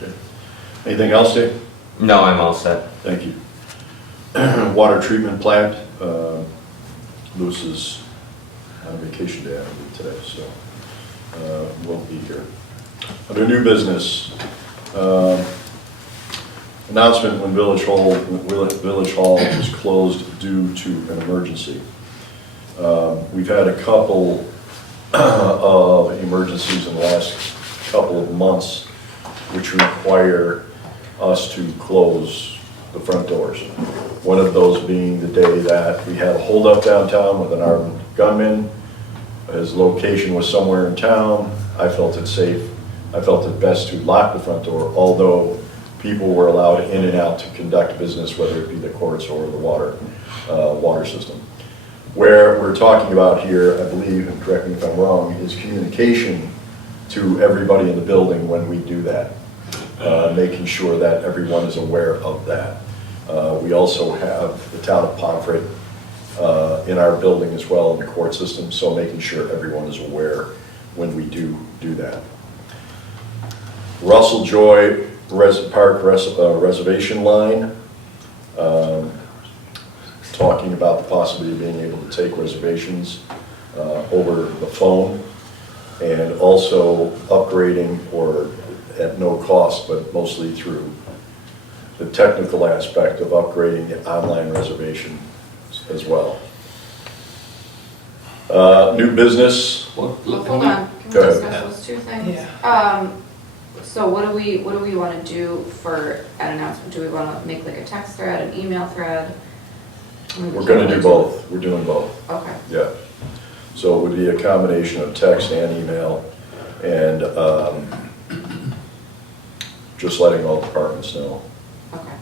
Okay. Anything else, Dave? No, I'm all set. Thank you. Water treatment plant, Lewis is on vacation day, I believe, today, so won't be here. Under new business, announcement when Village Hall was closed due to an emergency. We've had a couple of emergencies in the last couple of months which require us to close the front doors. One of those being the day that we had a holdup downtown with an armed gunman. His location was somewhere in town. I felt it safe. I felt it best to lock the front door, although people were allowed in and out to conduct business, whether it be the courts or the water system. Where we're talking about here, I believe, and correct me if I'm wrong, is communication to everybody in the building when we do that, making sure that everyone is aware of that. We also have the town of Pomfret in our building as well, in the court system, so making sure everyone is aware when we do that. Russell Joy Park reservation line, talking about the possibility of being able to take reservations over the phone, and also upgrading, or at no cost, but mostly through the technical aspect of upgrading the online reservation as well. New business. Well, hold on, can we Go ahead. discuss those two things? Yeah. So what do we want to do for an announcement? Do we want to make like a text thread, an email thread? We're going to do both. We're doing both. Okay. Yeah. So it would be a combination of text and email, and just letting all departments know. Okay.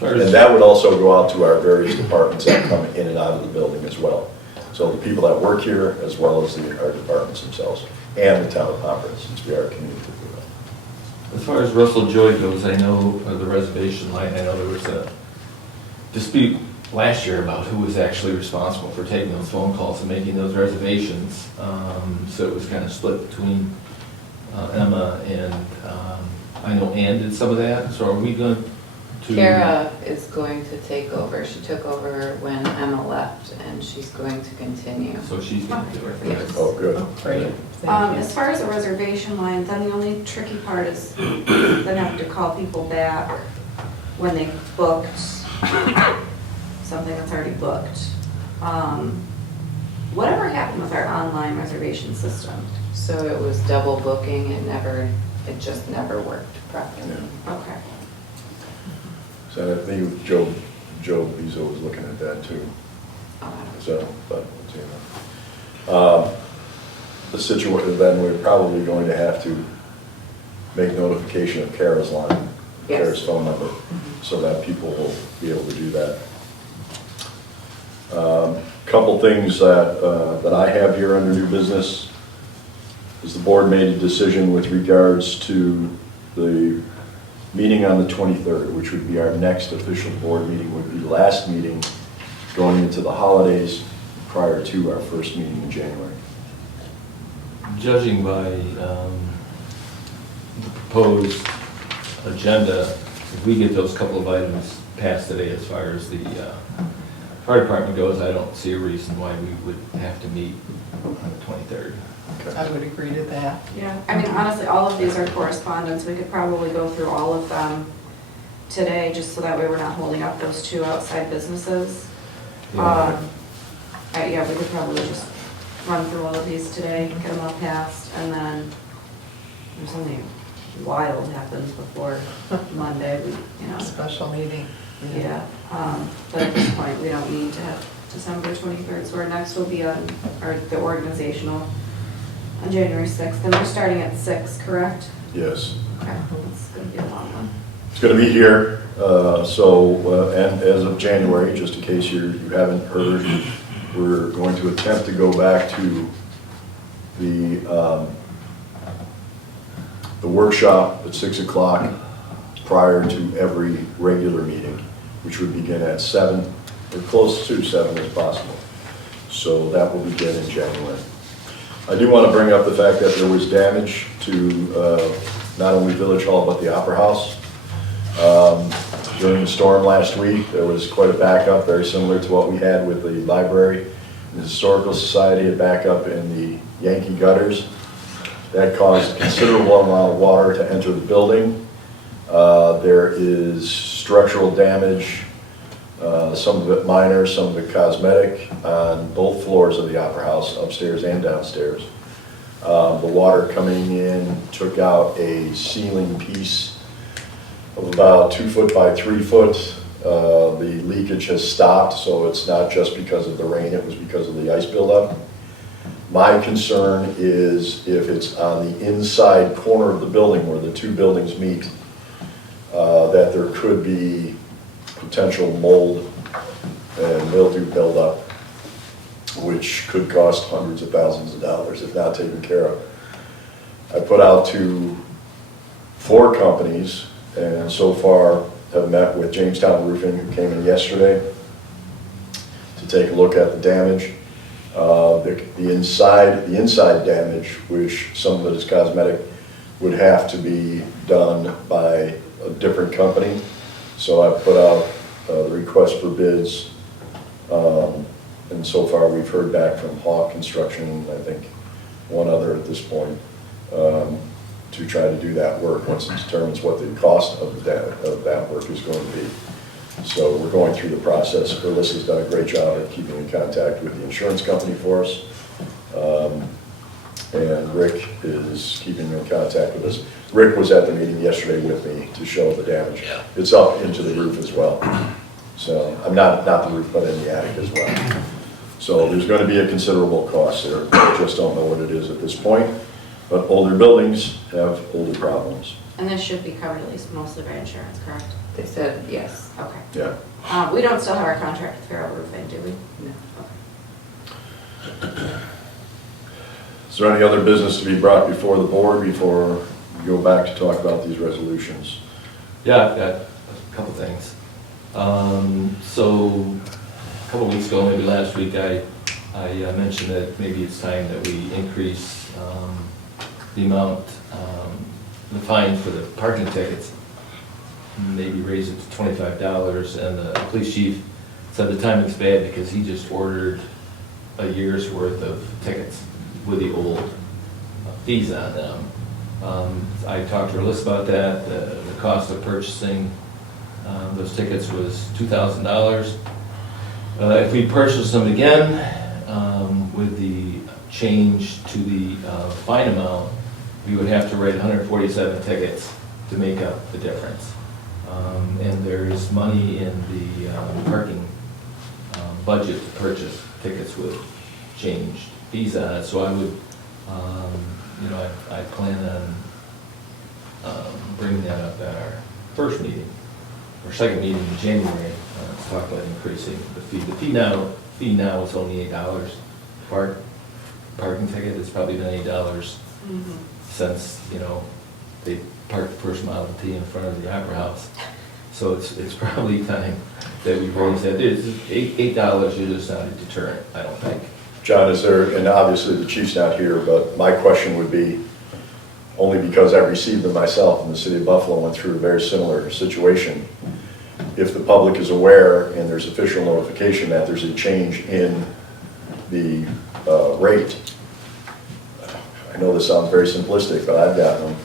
And that would also go out to our various departments that come in and out of the building as well. So the people that work here, as well as our departments themselves, and the town of Pomfret, since we are a community. As far as Russell Joy goes, I know the reservation line, I know there was a dispute last year about who was actually responsible for taking those phone calls and making those reservations. So it was kind of split between Emma and, I know Ann did some of that, so are we going to? Kara is going to take over. She took over when Emma left, and she's going to continue. So she's going to do it. Yes. Oh, good. Great. Thank you. As far as the reservation line, then the only tricky part is then have to call people back when they booked something that's already booked. Whatever happened with our online reservation system? So it was double booking. It never it just never worked properly. Okay. So I think Joe Bezo was looking at that too. So, but, you know. The situation, then we're probably going to have to make notification of Kara's line, Yes. Kara's phone number, so that people will be able to do that. Couple things that I have here under new business is the board made a decision with regards to the meeting on the 23rd, which would be our next official board meeting, would be the last meeting going into the holidays prior to our first meeting in January. Judging by the proposed agenda, if we get those couple of items passed today as far as the fire department goes, I don't see a reason why we would have to meet on the 23rd. I would agree to that. Yeah, I mean, honestly, all of these are correspondence. We could probably go through all of them today, just so that way we're not holding up those two outside businesses. Yeah. Yeah, we could probably just run through all of these today, get them all passed, and then if something wild happens before Monday, you know. Special meeting. Yeah, but at this point, we don't need to have December 23rd, so our next will be on, or the organizational, on January 6th, and we're starting at 6, correct? Yes. Okay, it's gonna be a long one. It's going to be here, and as of January, just in case you haven't heard, we're going to attempt to go back to the workshop at 6 o'clock prior to every regular meeting, which would begin at 7, or close to 7 as possible. So that will begin in January. I do want to bring up the fact that there was damage to not only Village Hall, but the Opera House. During the storm last week, there was quite a backup, very similar to what we had with the library and the Historical Society, a backup in the Yankee gutters. That caused a considerable amount of water to enter the building. There is structural damage, some of it minor, some of it cosmetic, on both floors of the Opera House, upstairs and downstairs. The water coming in took out a ceiling piece of about 2 foot by 3 foot. The leakage has stopped, so it's not just because of the rain, it was because of the ice buildup. My concern is if it's on the inside corner of the building where the two buildings meet, that there could be potential mold and mildew buildup, which could cost hundreds of thousands of dollars if not taken care of. I put out to 4 companies, and so far have met with Jamestown Roofing, who came in yesterday to take a look at the damage. The inside damage, which some of it is cosmetic, would have to be done by a different company. So I put out the request for bids, and so far we've heard back from Hawk Construction, and I think one other at this point, to try to do that work once it determines what the cost of that work is going to be. So we're going through the process. Alyssa's done a great job of keeping in contact with the insurance company for us. And Rick is keeping in contact with us. Rick was at the meeting yesterday with me to show the damage. It's up into the roof as well. So, I'm not the roof, but in the attic as well. So there's going to be a considerable cost there. I just don't know what it is at this point. But older buildings have older problems. And this should be covered at least mostly by insurance, correct? They said yes. Okay. Yeah. We don't still have our contract with Farrell Roofing, do we? No. Okay. Is there any other business to be brought before the board before we go back to talk about these resolutions? Yeah, I've got a couple things. So, a couple weeks ago, maybe last week, I mentioned that maybe it's time that we increase the amount, the fine for the parking tickets, maybe raise it to $25, and the police chief said the timing's bad because he just ordered a year's worth of tickets with the old fees on them. I talked to Alyssa about that. The cost of purchasing those tickets was $2,000. If we purchase them again with the change to the fine amount, we would have to write 147 tickets to make up the difference. And there's money in the parking budget to purchase tickets with changed fees on it, so I would, you know, I plan on bringing that up at our first meeting, or second meeting in January, to talk about increasing the fee. The fee now is only $8 parking ticket. It's probably been $8 since, you know, they parked the first Model T in front of the Opera House. So it's probably time that we raise that. It's $8 is just not a deterrent, I don't think. John, is there, and obviously the chief's not here, but my question would be, only because I've received them myself, and the city of Buffalo went through a very similar situation. If the public is aware and there's official notification that there's a change in the rate, I know this sounds very simplistic, but I've gotten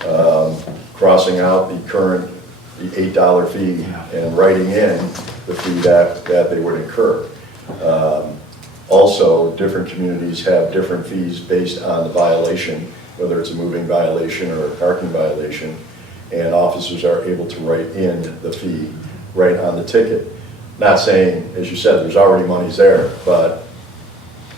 them, crossing out the current, the $8 fee and writing in the fee that they would incur. Also, different communities have different fees based on the violation, whether it's a moving violation or a parking violation, and officers are able to write in the fee right on the ticket. Not saying, as you said, there's already monies there, but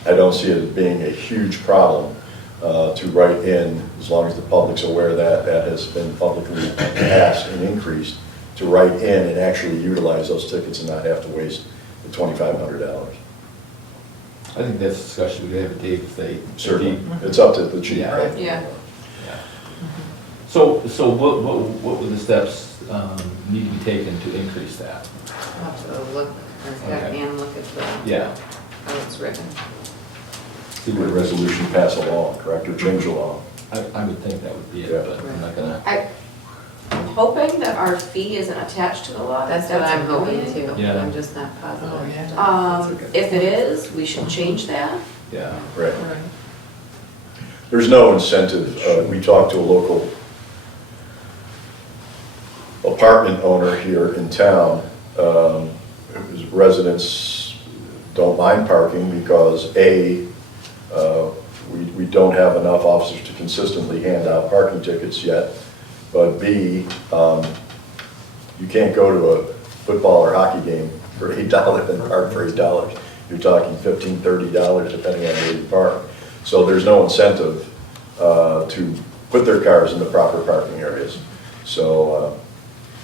I don't see it as being a huge problem to write in, as long as the public's aware that that has been publicly passed and increased, to write in and actually utilize those tickets and not have to waste the $2,500. I think that's a discussion we have with Dave if they. Certainly, it's up to the chief, Yeah. right? Yeah. So what would the steps need to be taken to increase that? I'll have to look, or have Okay. Ann look at the, Yeah. how it's written. See what resolution pass along, correct, or change the law. I would think that would be it, Yeah. but I'm not gonna. I'm hoping that our fee isn't attached to the law. That's what I'm hoping too, but Yeah. I'm just not positive. Oh, yeah. That's a good If it is, we should change that. Yeah. Right. Right. There's no incentive. We talked to a local apartment owner here in town. His residents don't mind parking because we don't have enough officers to consistently hand out parking tickets yet. But B, you can't go to a football or hockey game for $8 and park for $8. You're talking $15, $30 depending on where you park. So there's no incentive to put their cars in the proper parking areas. So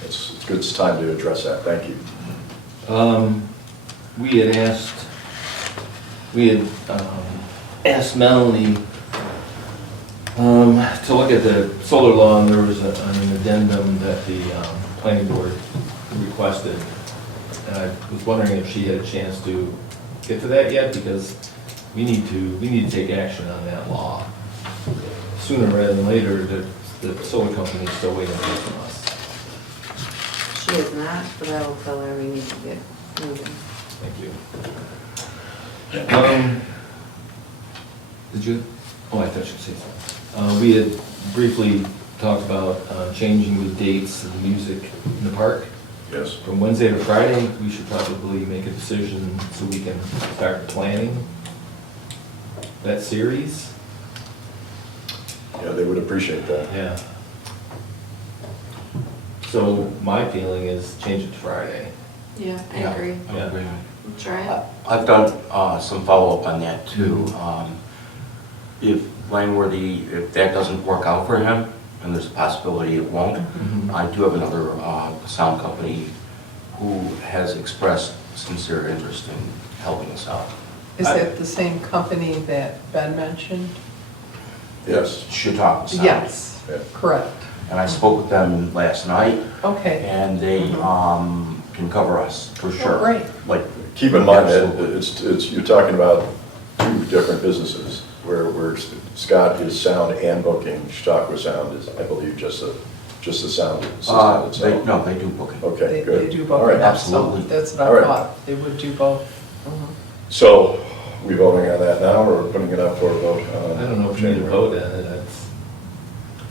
it's good time to address that. Thank you. We had asked Melanie to look at the solar law, and there was an addendum that the planning board requested. And I was wondering if she had a chance to get to that yet, because we need to take action on that law. Sooner rather than later, the solar company is still waiting for us. She is not, but I will tell her we need to get moving. Thank you. Did you? Oh, I thought you'd say something. We had briefly talked about changing the dates of the music in the park. Yes. From Wednesday to Friday, we should probably make a decision so we can start planning that series. Yeah, they would appreciate that. Yeah. So my feeling is change it to Friday. Yeah, I Yeah. agree. I agree. We'll try it. I've done some follow-up on that too. If Langworthy, if that doesn't work out for him, and there's a possibility it won't, I do have another sound company who has expressed sincere interest in helping us out. Is that the same company that Ben mentioned? Yes. Chautauqua Sound. Yes, Yeah. correct. And I spoke with them last night, Okay. and they can cover us for sure. great. Like, Keep in mind that Absolutely. you're talking about two different businesses, where Scott is sound and booking. Chautauqua Sound is, I believe, just the sound system itself. no, they do booking. Okay, They good. do All both. right. Absolutely. That's what All I right. thought. They would do both. So, we voting on that now, or putting it up for a vote? I don't know if we need to vote on it.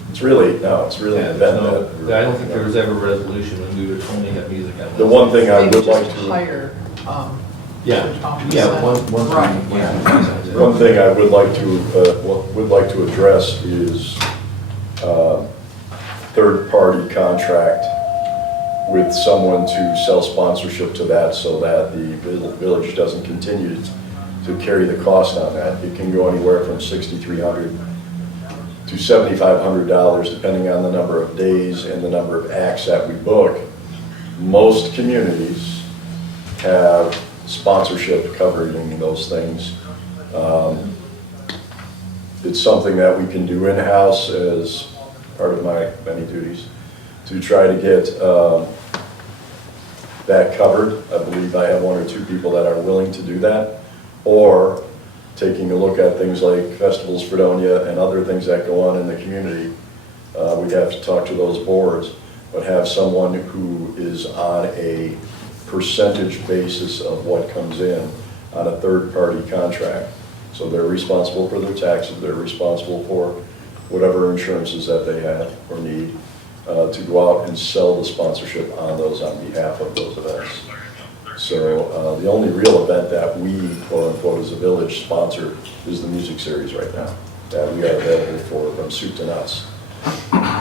It's really an event that. I don't think there was ever a resolution when we would only have music on. The one thing I Maybe would like just to. hire Yeah, 12%. yeah, one, Right. yeah. One thing I would like to address is third-party contract with someone to sell sponsorship to that so that the village doesn't continue to carry the cost on that. It can go anywhere from $6,300 to $7,500 depending on the number of days and the number of acts that we book. Most communities have sponsorship covering those things. It's something that we can do in-house as part of my many duties to try to get that covered. I believe I have one or two people that are willing to do that. Or taking a look at things like Festivals Fredonia and other things that go on in the community. We'd have to talk to those boards, but have someone who is on a percentage basis of what comes in on a third-party contract. So they're responsible for their taxes, they're responsible for whatever insurances that they have or need to go out and sell the sponsorship on those on behalf of those events. So the only real event that we, quote unquote, as a village sponsor is the music series right now, that we are available for from soup to nuts.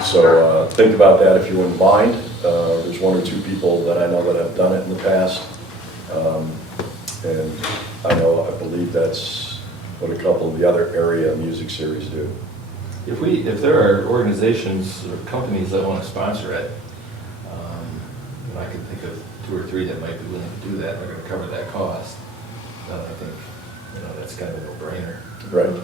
So think about that if you wouldn't mind. There's one or two people that I know that have done it in the past. And I believe that's what a couple of the other area music series do. If there are organizations or companies that want to sponsor it, I can think of 2 or 3 that might be willing to do that, they're going to cover that cost, then I think, that's kind of a no-brainer. Right.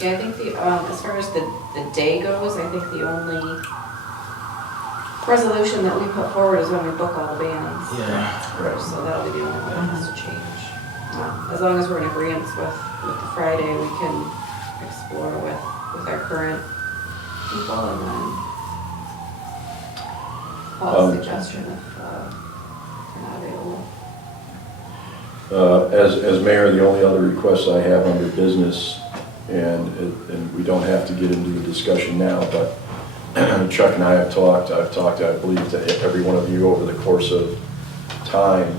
Yeah, I think as far as the day goes, I think the only resolution that we put forward is when we book all the bands. Yeah. Right. So that'll be the only one that has to change. As long as we're in agreement with the Friday, we can explore with our current people and then Paul's suggestion if they're not available. As mayor, the only other request I have under business, and we don't have to get into the discussion now, but Chuck and I have talked, I've talked, I believe, to every one of you over the course of time,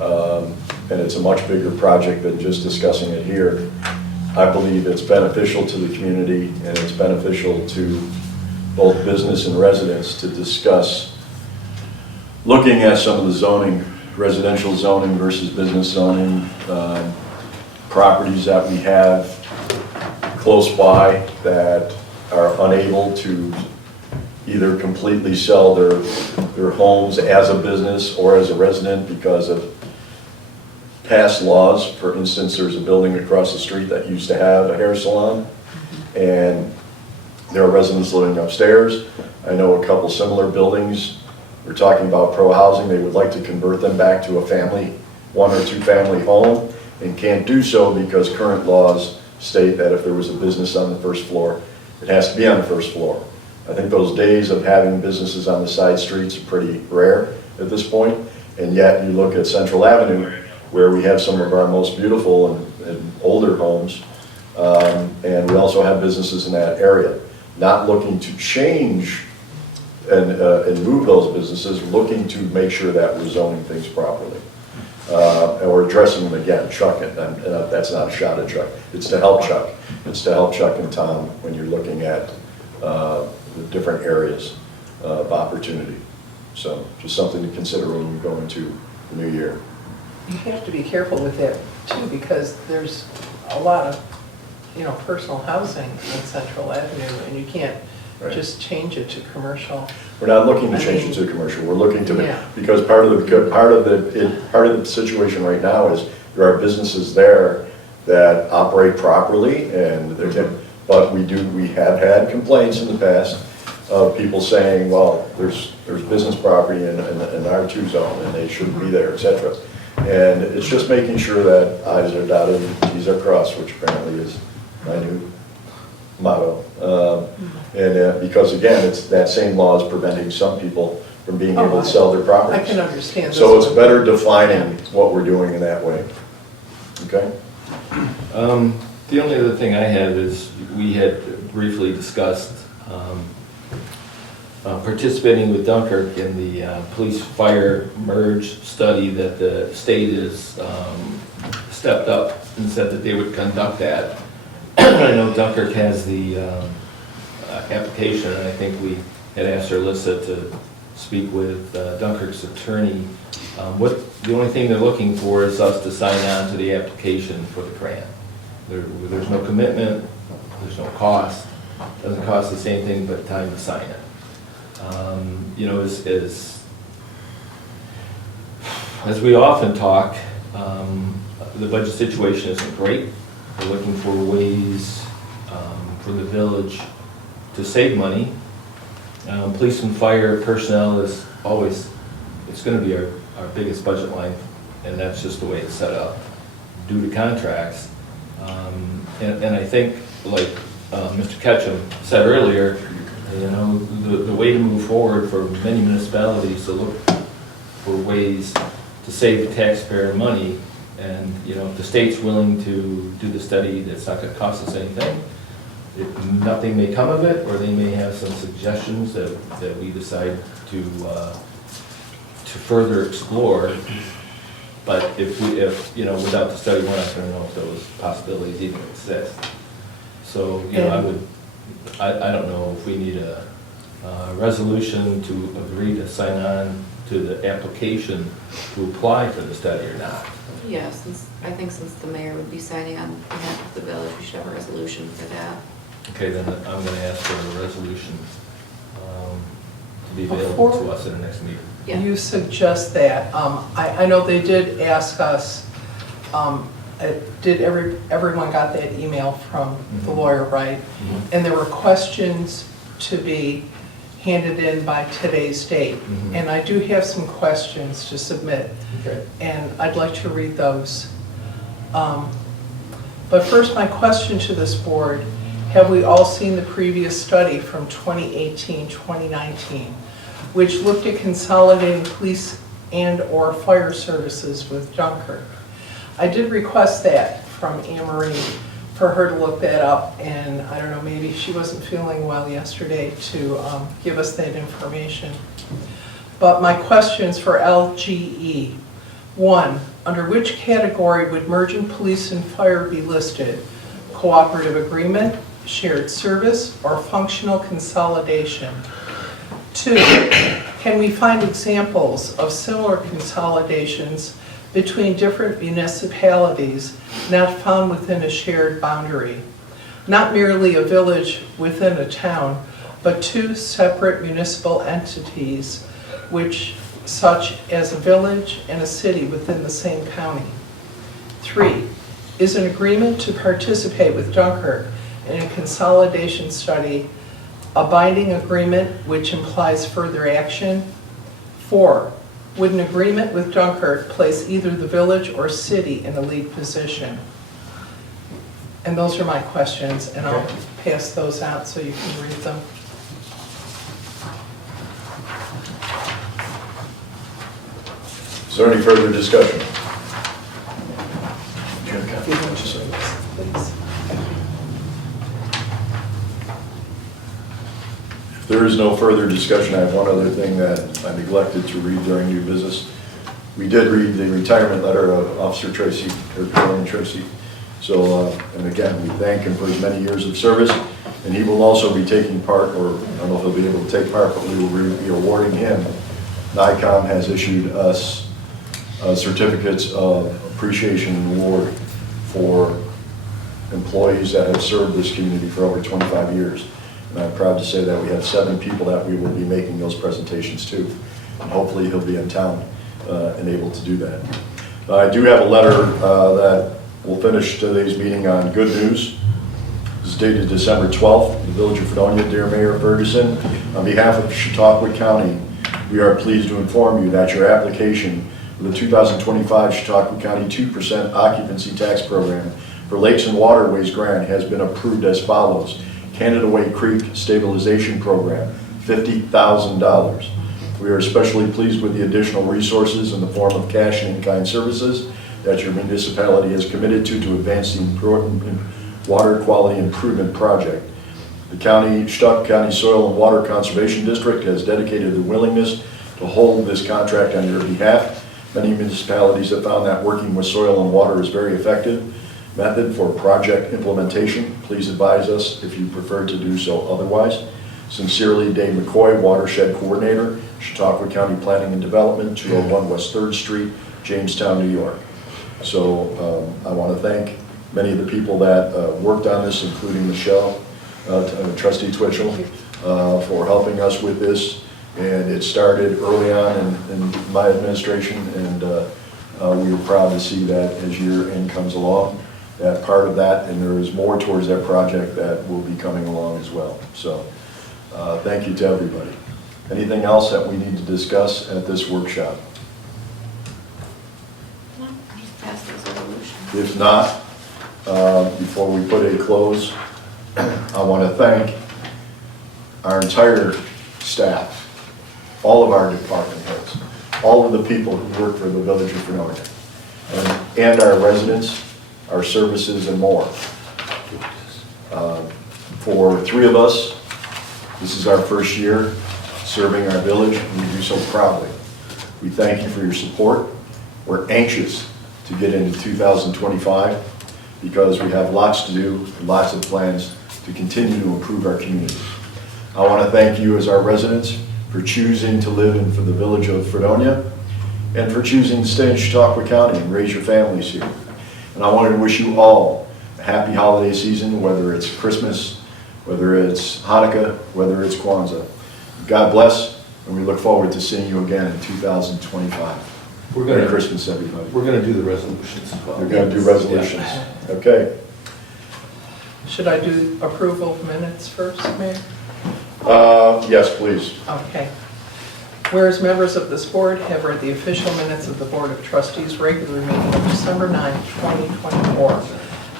and it's a much bigger project than just discussing it here. I believe it's beneficial to the community and it's beneficial to both business and residents to discuss looking at some of the zoning, residential zoning versus business zoning, properties that we have close by that are unable to either completely sell their homes as a business or as a resident because of past laws. For instance, there's a building across the street that used to have a hair salon, and there are residents living upstairs. I know a couple similar buildings. We're talking about pro-housing. They would like to convert them back to a family, 1 or 2 family home, and can't do so because current laws state that if there was a business on the first floor, it has to be on the first floor. I think those days of having businesses on the side streets are pretty rare at this point, and yet you look at Central Avenue, where we have some of our most beautiful and older homes, and we also have businesses in that area. Not looking to change and move those businesses, looking to make sure that we're zoning things properly. And we're addressing them again, Chuck, and that's not a shot at Chuck, it's to help Chuck. It's to help Chuck and Tom when you're looking at the different areas of opportunity. So just something to consider when we go into the new year. You have to be careful with that too, because there's a lot of, personal housing on Central Avenue, and you can't Right. just change it to commercial. We're not looking to change it to commercial, we're looking to, Yeah. because part of the situation right now is there are businesses there that operate properly, and but we have had complaints in the past of people saying, well, there's business property in R2 zone and they shouldn't be there, etc. And it's just making sure that I's are dotted and T's are crossed, which apparently is my new motto. Because again, it's that same law is preventing some people from being able to sell their properties. I can understand this So it's one. better defining what we're doing in that way. Okay? The only other thing I have is, we had briefly discussed participating with Dunkirk in the police fire merge study that the state has stepped up and said that they would conduct that. I know Dunkirk has the application, and I think we had asked Alyssa to speak with Dunkirk's attorney. The only thing they're looking for is us to sign on to the application for the grant. There's no commitment, there's no cost, doesn't cost the same thing but time to sign it. You know, as we often talk, the budget situation isn't great. We're looking for ways for the village to save money. Police and fire personnel is always, it's going to be our biggest budget line, and that's just the way it's set up due to contracts. And I think, like Mr. Ketchum said earlier, you know, the way to move forward for many municipalities to look for ways to save the taxpayer money. And, you know, if the state's willing to do the study, that's not going to cost us anything. Nothing may come of it, or they may have some suggestions that we decide to further explore. But if you know, without the study, we're not going to know if those possibilities even exist. So, you know, I don't know if we need a resolution to agree to sign on to the application to apply for the study or not. Yes, I think since the mayor would be signing on behalf of the village, we should have a resolution for that. Okay, then I'm going to ask for a resolution to be available to us at the next meeting. Yeah. You suggest that. I know they did ask us, did everyone got that email from the lawyer, right? And there were questions to be handed in by today's date. And I do have some questions to submit. Okay. And I'd like to read those. But first, my question to this board, have we all seen the previous study from 2018-2019, which looked at consolidating police and/or fire services with Dunkirk? I did request that from Anne Marie for her to look that up, and I don't know, maybe she wasn't feeling well yesterday to give us that information. But my questions for LGE. 1, under which category would merging police and fire be listed? Cooperative agreement, shared service, or functional consolidation? 2, can we find examples of similar consolidations between different municipalities not found within a shared boundary? Not merely a village within a town, but 2 separate municipal entities, which such as a village and a city within the same county. 3, is an agreement to participate with Dunkirk in a consolidation study a binding agreement which implies further action? 4, would an agreement with Dunkirk place either the village or city in a lead position? And those are my questions, and I'll pass those out so you can read them. Is there any further discussion? Please. If there is no further discussion, I have one other thing that I neglected to read during new business. We did read the retirement letter of Officer Tracy, or Colonel Tracy. So, and again, we thank him for his many years of service, and he will also be taking part, or I don't know if he'll be able to take part, but we will be awarding him. NICOM has issued us certificates of appreciation and award for employees that have served this community for over 25 years. And I'm proud to say that we have 7 people that we will be making those presentations to. And hopefully he'll be in town and able to do that. I do have a letter that will finish today's meeting on good news. This is dated December 12th, the Village of Fredonia. Dear Mayor Ferguson, on behalf of Chautauqua County, we are pleased to inform you that your application for the 2025 Chautauqua County 2% occupancy tax program for Lakes and Waterways grant has been approved as follows. Canada Way Creek Stabilization Program, $50,000. We are especially pleased with the additional resources in the form of cash and in-kind services that your municipality has committed to advance the important water quality improvement project. The Chautauqua County Soil and Water Conservation District has dedicated their willingness to hold this contract on your behalf. Many municipalities have found that working with soil and water is very effective method for project implementation. Please advise us if you prefer to do so otherwise. Sincerely, Dave McCoy, Watershed Coordinator, Chautauqua County Planning and Development, 201 West 3rd Street, Jamestown, New York. So I want to thank many of the people that worked on this, including Michelle, Trustee Twitchell, for helping us with this. And it started early on in my administration, and we were proud to see that as year end comes along, that part of that, and there is more towards that project that will be coming along as well. So thank you to everybody. Anything else that we need to discuss at this workshop? No, just pass this resolution. If not, before we put a close, I want to thank our entire staff, all of our department heads, all of the people who work for the Village of Fredonia, and our residents, our services, and more. For 3 of us, this is our first year serving our village, and we do so proudly. We thank you for your support. We're anxious to get into 2025 because we have lots to do, lots of plans to continue to improve our community. I want to thank you as our residents for choosing to live in for the Village of Fredonia and for choosing to stay in Chautauqua County and raise your families here. And I want to wish you all a happy holiday season, whether it's Christmas, whether it's Hanukkah, whether it's Kwanzaa. God bless, and we look forward to seeing you again in 2025. Merry Christmas, everybody. We're going to do the resolutions as well. We're going to do resolutions. Okay. Should I do approval of minutes first, Mayor? Yes, please. Okay. Whereas members of this board have read the official minutes of the Board of Trustees regular meeting of December 9, 2024.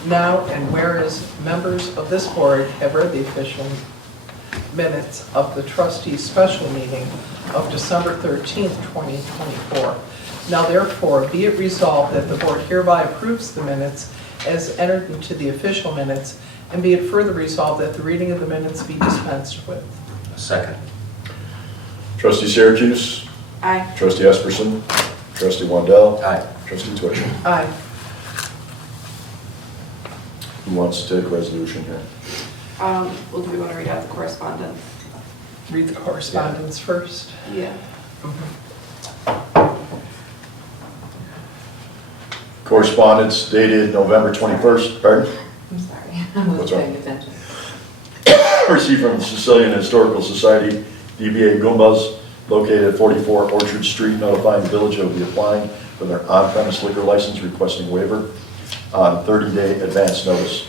Now, and whereas members of this board have read the official minutes of the trustees' special meeting of December 13, 2024. Now therefore, be it resolved that the board hereby approves the minutes as entered into the official minutes, and be it further resolved that the reading of the minutes be dispensed with. Second. Trustee Syracuse. Aye. Trustee Esperson. Trustee Wandell. Aye. Trustee Twitchell. Aye. Who wants to take resolution here? Well, do we want to read out the correspondence? Read the correspondence first. Yeah. Correspondence dated November 21st, pardon? I'm sorry, I wasn't What's wrong? paying attention. Received from the Sicilian Historical Society, DBA Goombas, located at 44 Orchard Street, notifying the village of the applying for their on-premise liquor license, requesting waiver on 30-day advance notice.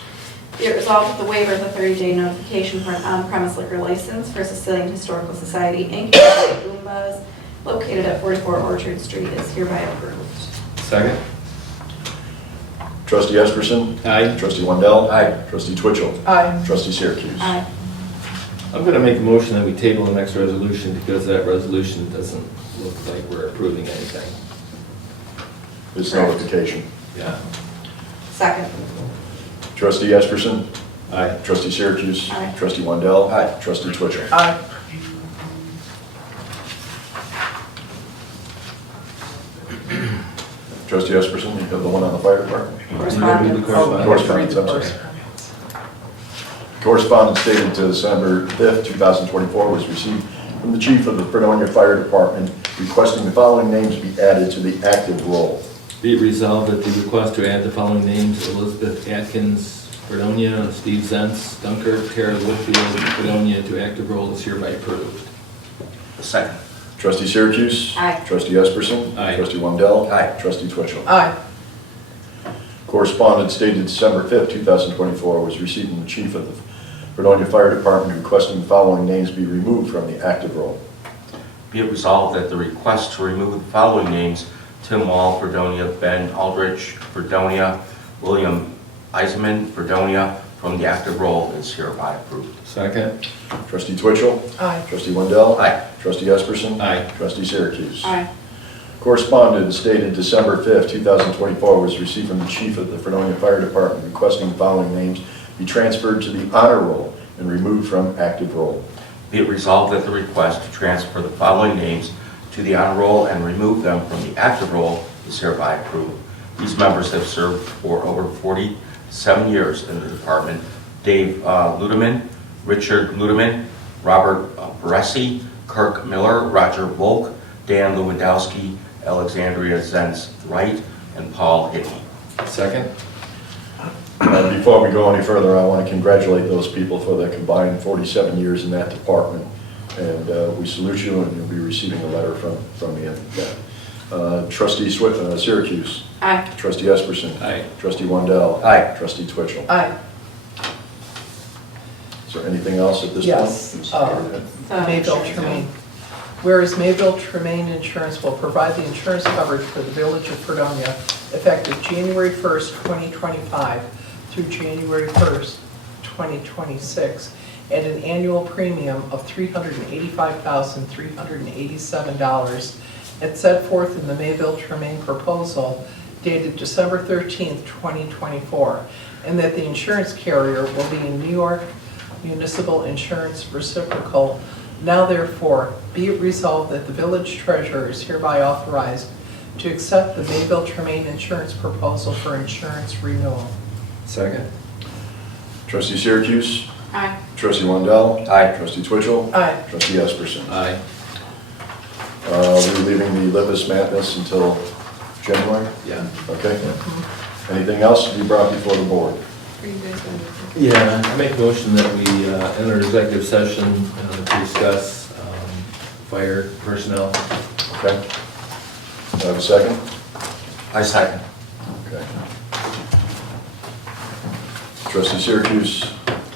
Be it resolved that the waiver of the 30-day notification for an on-premise liquor license for Sicilian Historical Society, Inc., Goombas, located at 44 Orchard Street, is hereby approved. Second? Trustee Esperson. Aye. Trustee Wandell. Aye. Trustee Twitchell. Aye. Trustee Syracuse. Aye. I'm going to make a motion that we table the next resolution because that resolution doesn't look like we're approving anything. This Correct. notification. Yeah. Second. Trustee Esperson. Aye. Trustee Syracuse. Aye. Trustee Wandell. Aye. Trustee Twitchell. Aye. Trustee Esperson, you have the one on the fire department? Correspondence. Oh, Correspondence, read the I'm sorry. correspondence. Correspondence dated to December 5th, 2024 was received from the Chief of the Fredonia Fire Department requesting the following names be added to the active roll. Be it resolved that the request to add the following names, Elizabeth Atkins, Fredonia, Steve Zentz, Dunkirk, Tara Whitfield, Fredonia, to active roll is hereby approved. Second. Trustee Syracuse. Aye. Trustee Esperson. Aye. Trustee Wandell. Aye. Trustee Twitchell. Aye. Correspondence dated December 5th, 2024 was received from the Chief of the Fredonia Fire Department requesting the following names be removed from the active roll. Be it resolved that the request to remove the following names, Tim Wall, Fredonia, Ben Aldrich, Fredonia, William Eisenman, Fredonia, from the active roll is hereby approved. Second? Trustee Twitchell. Aye. Trustee Wandell. Aye. Trustee Esperson. Aye. Trustee Syracuse. Aye. Correspondence dated December 5th, 2024 was received from the Chief of the Fredonia Fire Department requesting the following names be transferred to the honor roll and removed from active roll. Be it resolved that the request to transfer the following names to the honor roll and remove them from the active roll is hereby approved. These members have served for over 47 years in the department. Dave Ludeman, Richard Ludeman, Robert Baresi, Kirk Miller, Roger Volk, Dan Lewandowski, Alexandria Zenz Wright, and Paul Hickey. Second? Before we go any further, I want to congratulate those people for their combined 47 years in that department. And we salute you, and you'll be receiving a letter from me. Trustee Syracuse. Aye. Trustee Esperson. Aye. Trustee Wendell. Aye. Trustee Twitchell. Aye. Is there anything else at this point? Yes. Mayville Tremaine. Whereas Mayville Tremaine Insurance will provide the insurance coverage for the Village of Fredonia effective January 1st, 2025 through January 1st, 2026 at an annual premium of $385,387 as set forth in the Mayville Tremaine proposal dated December 13th, 2024, and that the insurance carrier will be in New York Municipal Insurance Reciprocal. Now therefore, be it resolved that the village treasurer is hereby authorized to accept the Mayville Tremaine insurance proposal for insurance renewal. Second? Trustee Syracuse. Aye. Trustee Wendell. Aye. Trustee Twitchell. Aye. Trustee Esperson. Aye. We're leaving the Libus Madness until January? Yeah. Okay. Anything else to be brought before the board? Are you guys gonna do- Yeah, I make a motion that we enter executive session to discuss fire personnel. Okay. Do I have a second? I second. Okay. Trustee Syracuse.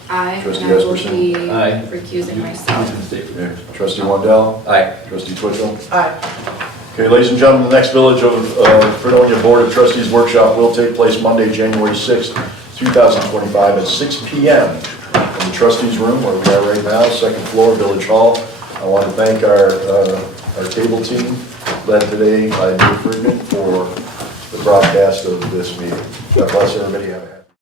Aye. Trustee And I will Esperson. be Aye. recusing myself. Trustee Wendell. Aye. Trustee Twitchell. Aye. Okay, ladies and gentlemen, the next Village of Fredonia Board of Trustees workshop will take place Monday, January 6th, 2025 at 6 p.m. in the trustees room where we are right now, second floor, Village Hall. I want to thank our cable team, led today by Dave Friedman, for the broadcast of this meeting. God bless everybody. Have a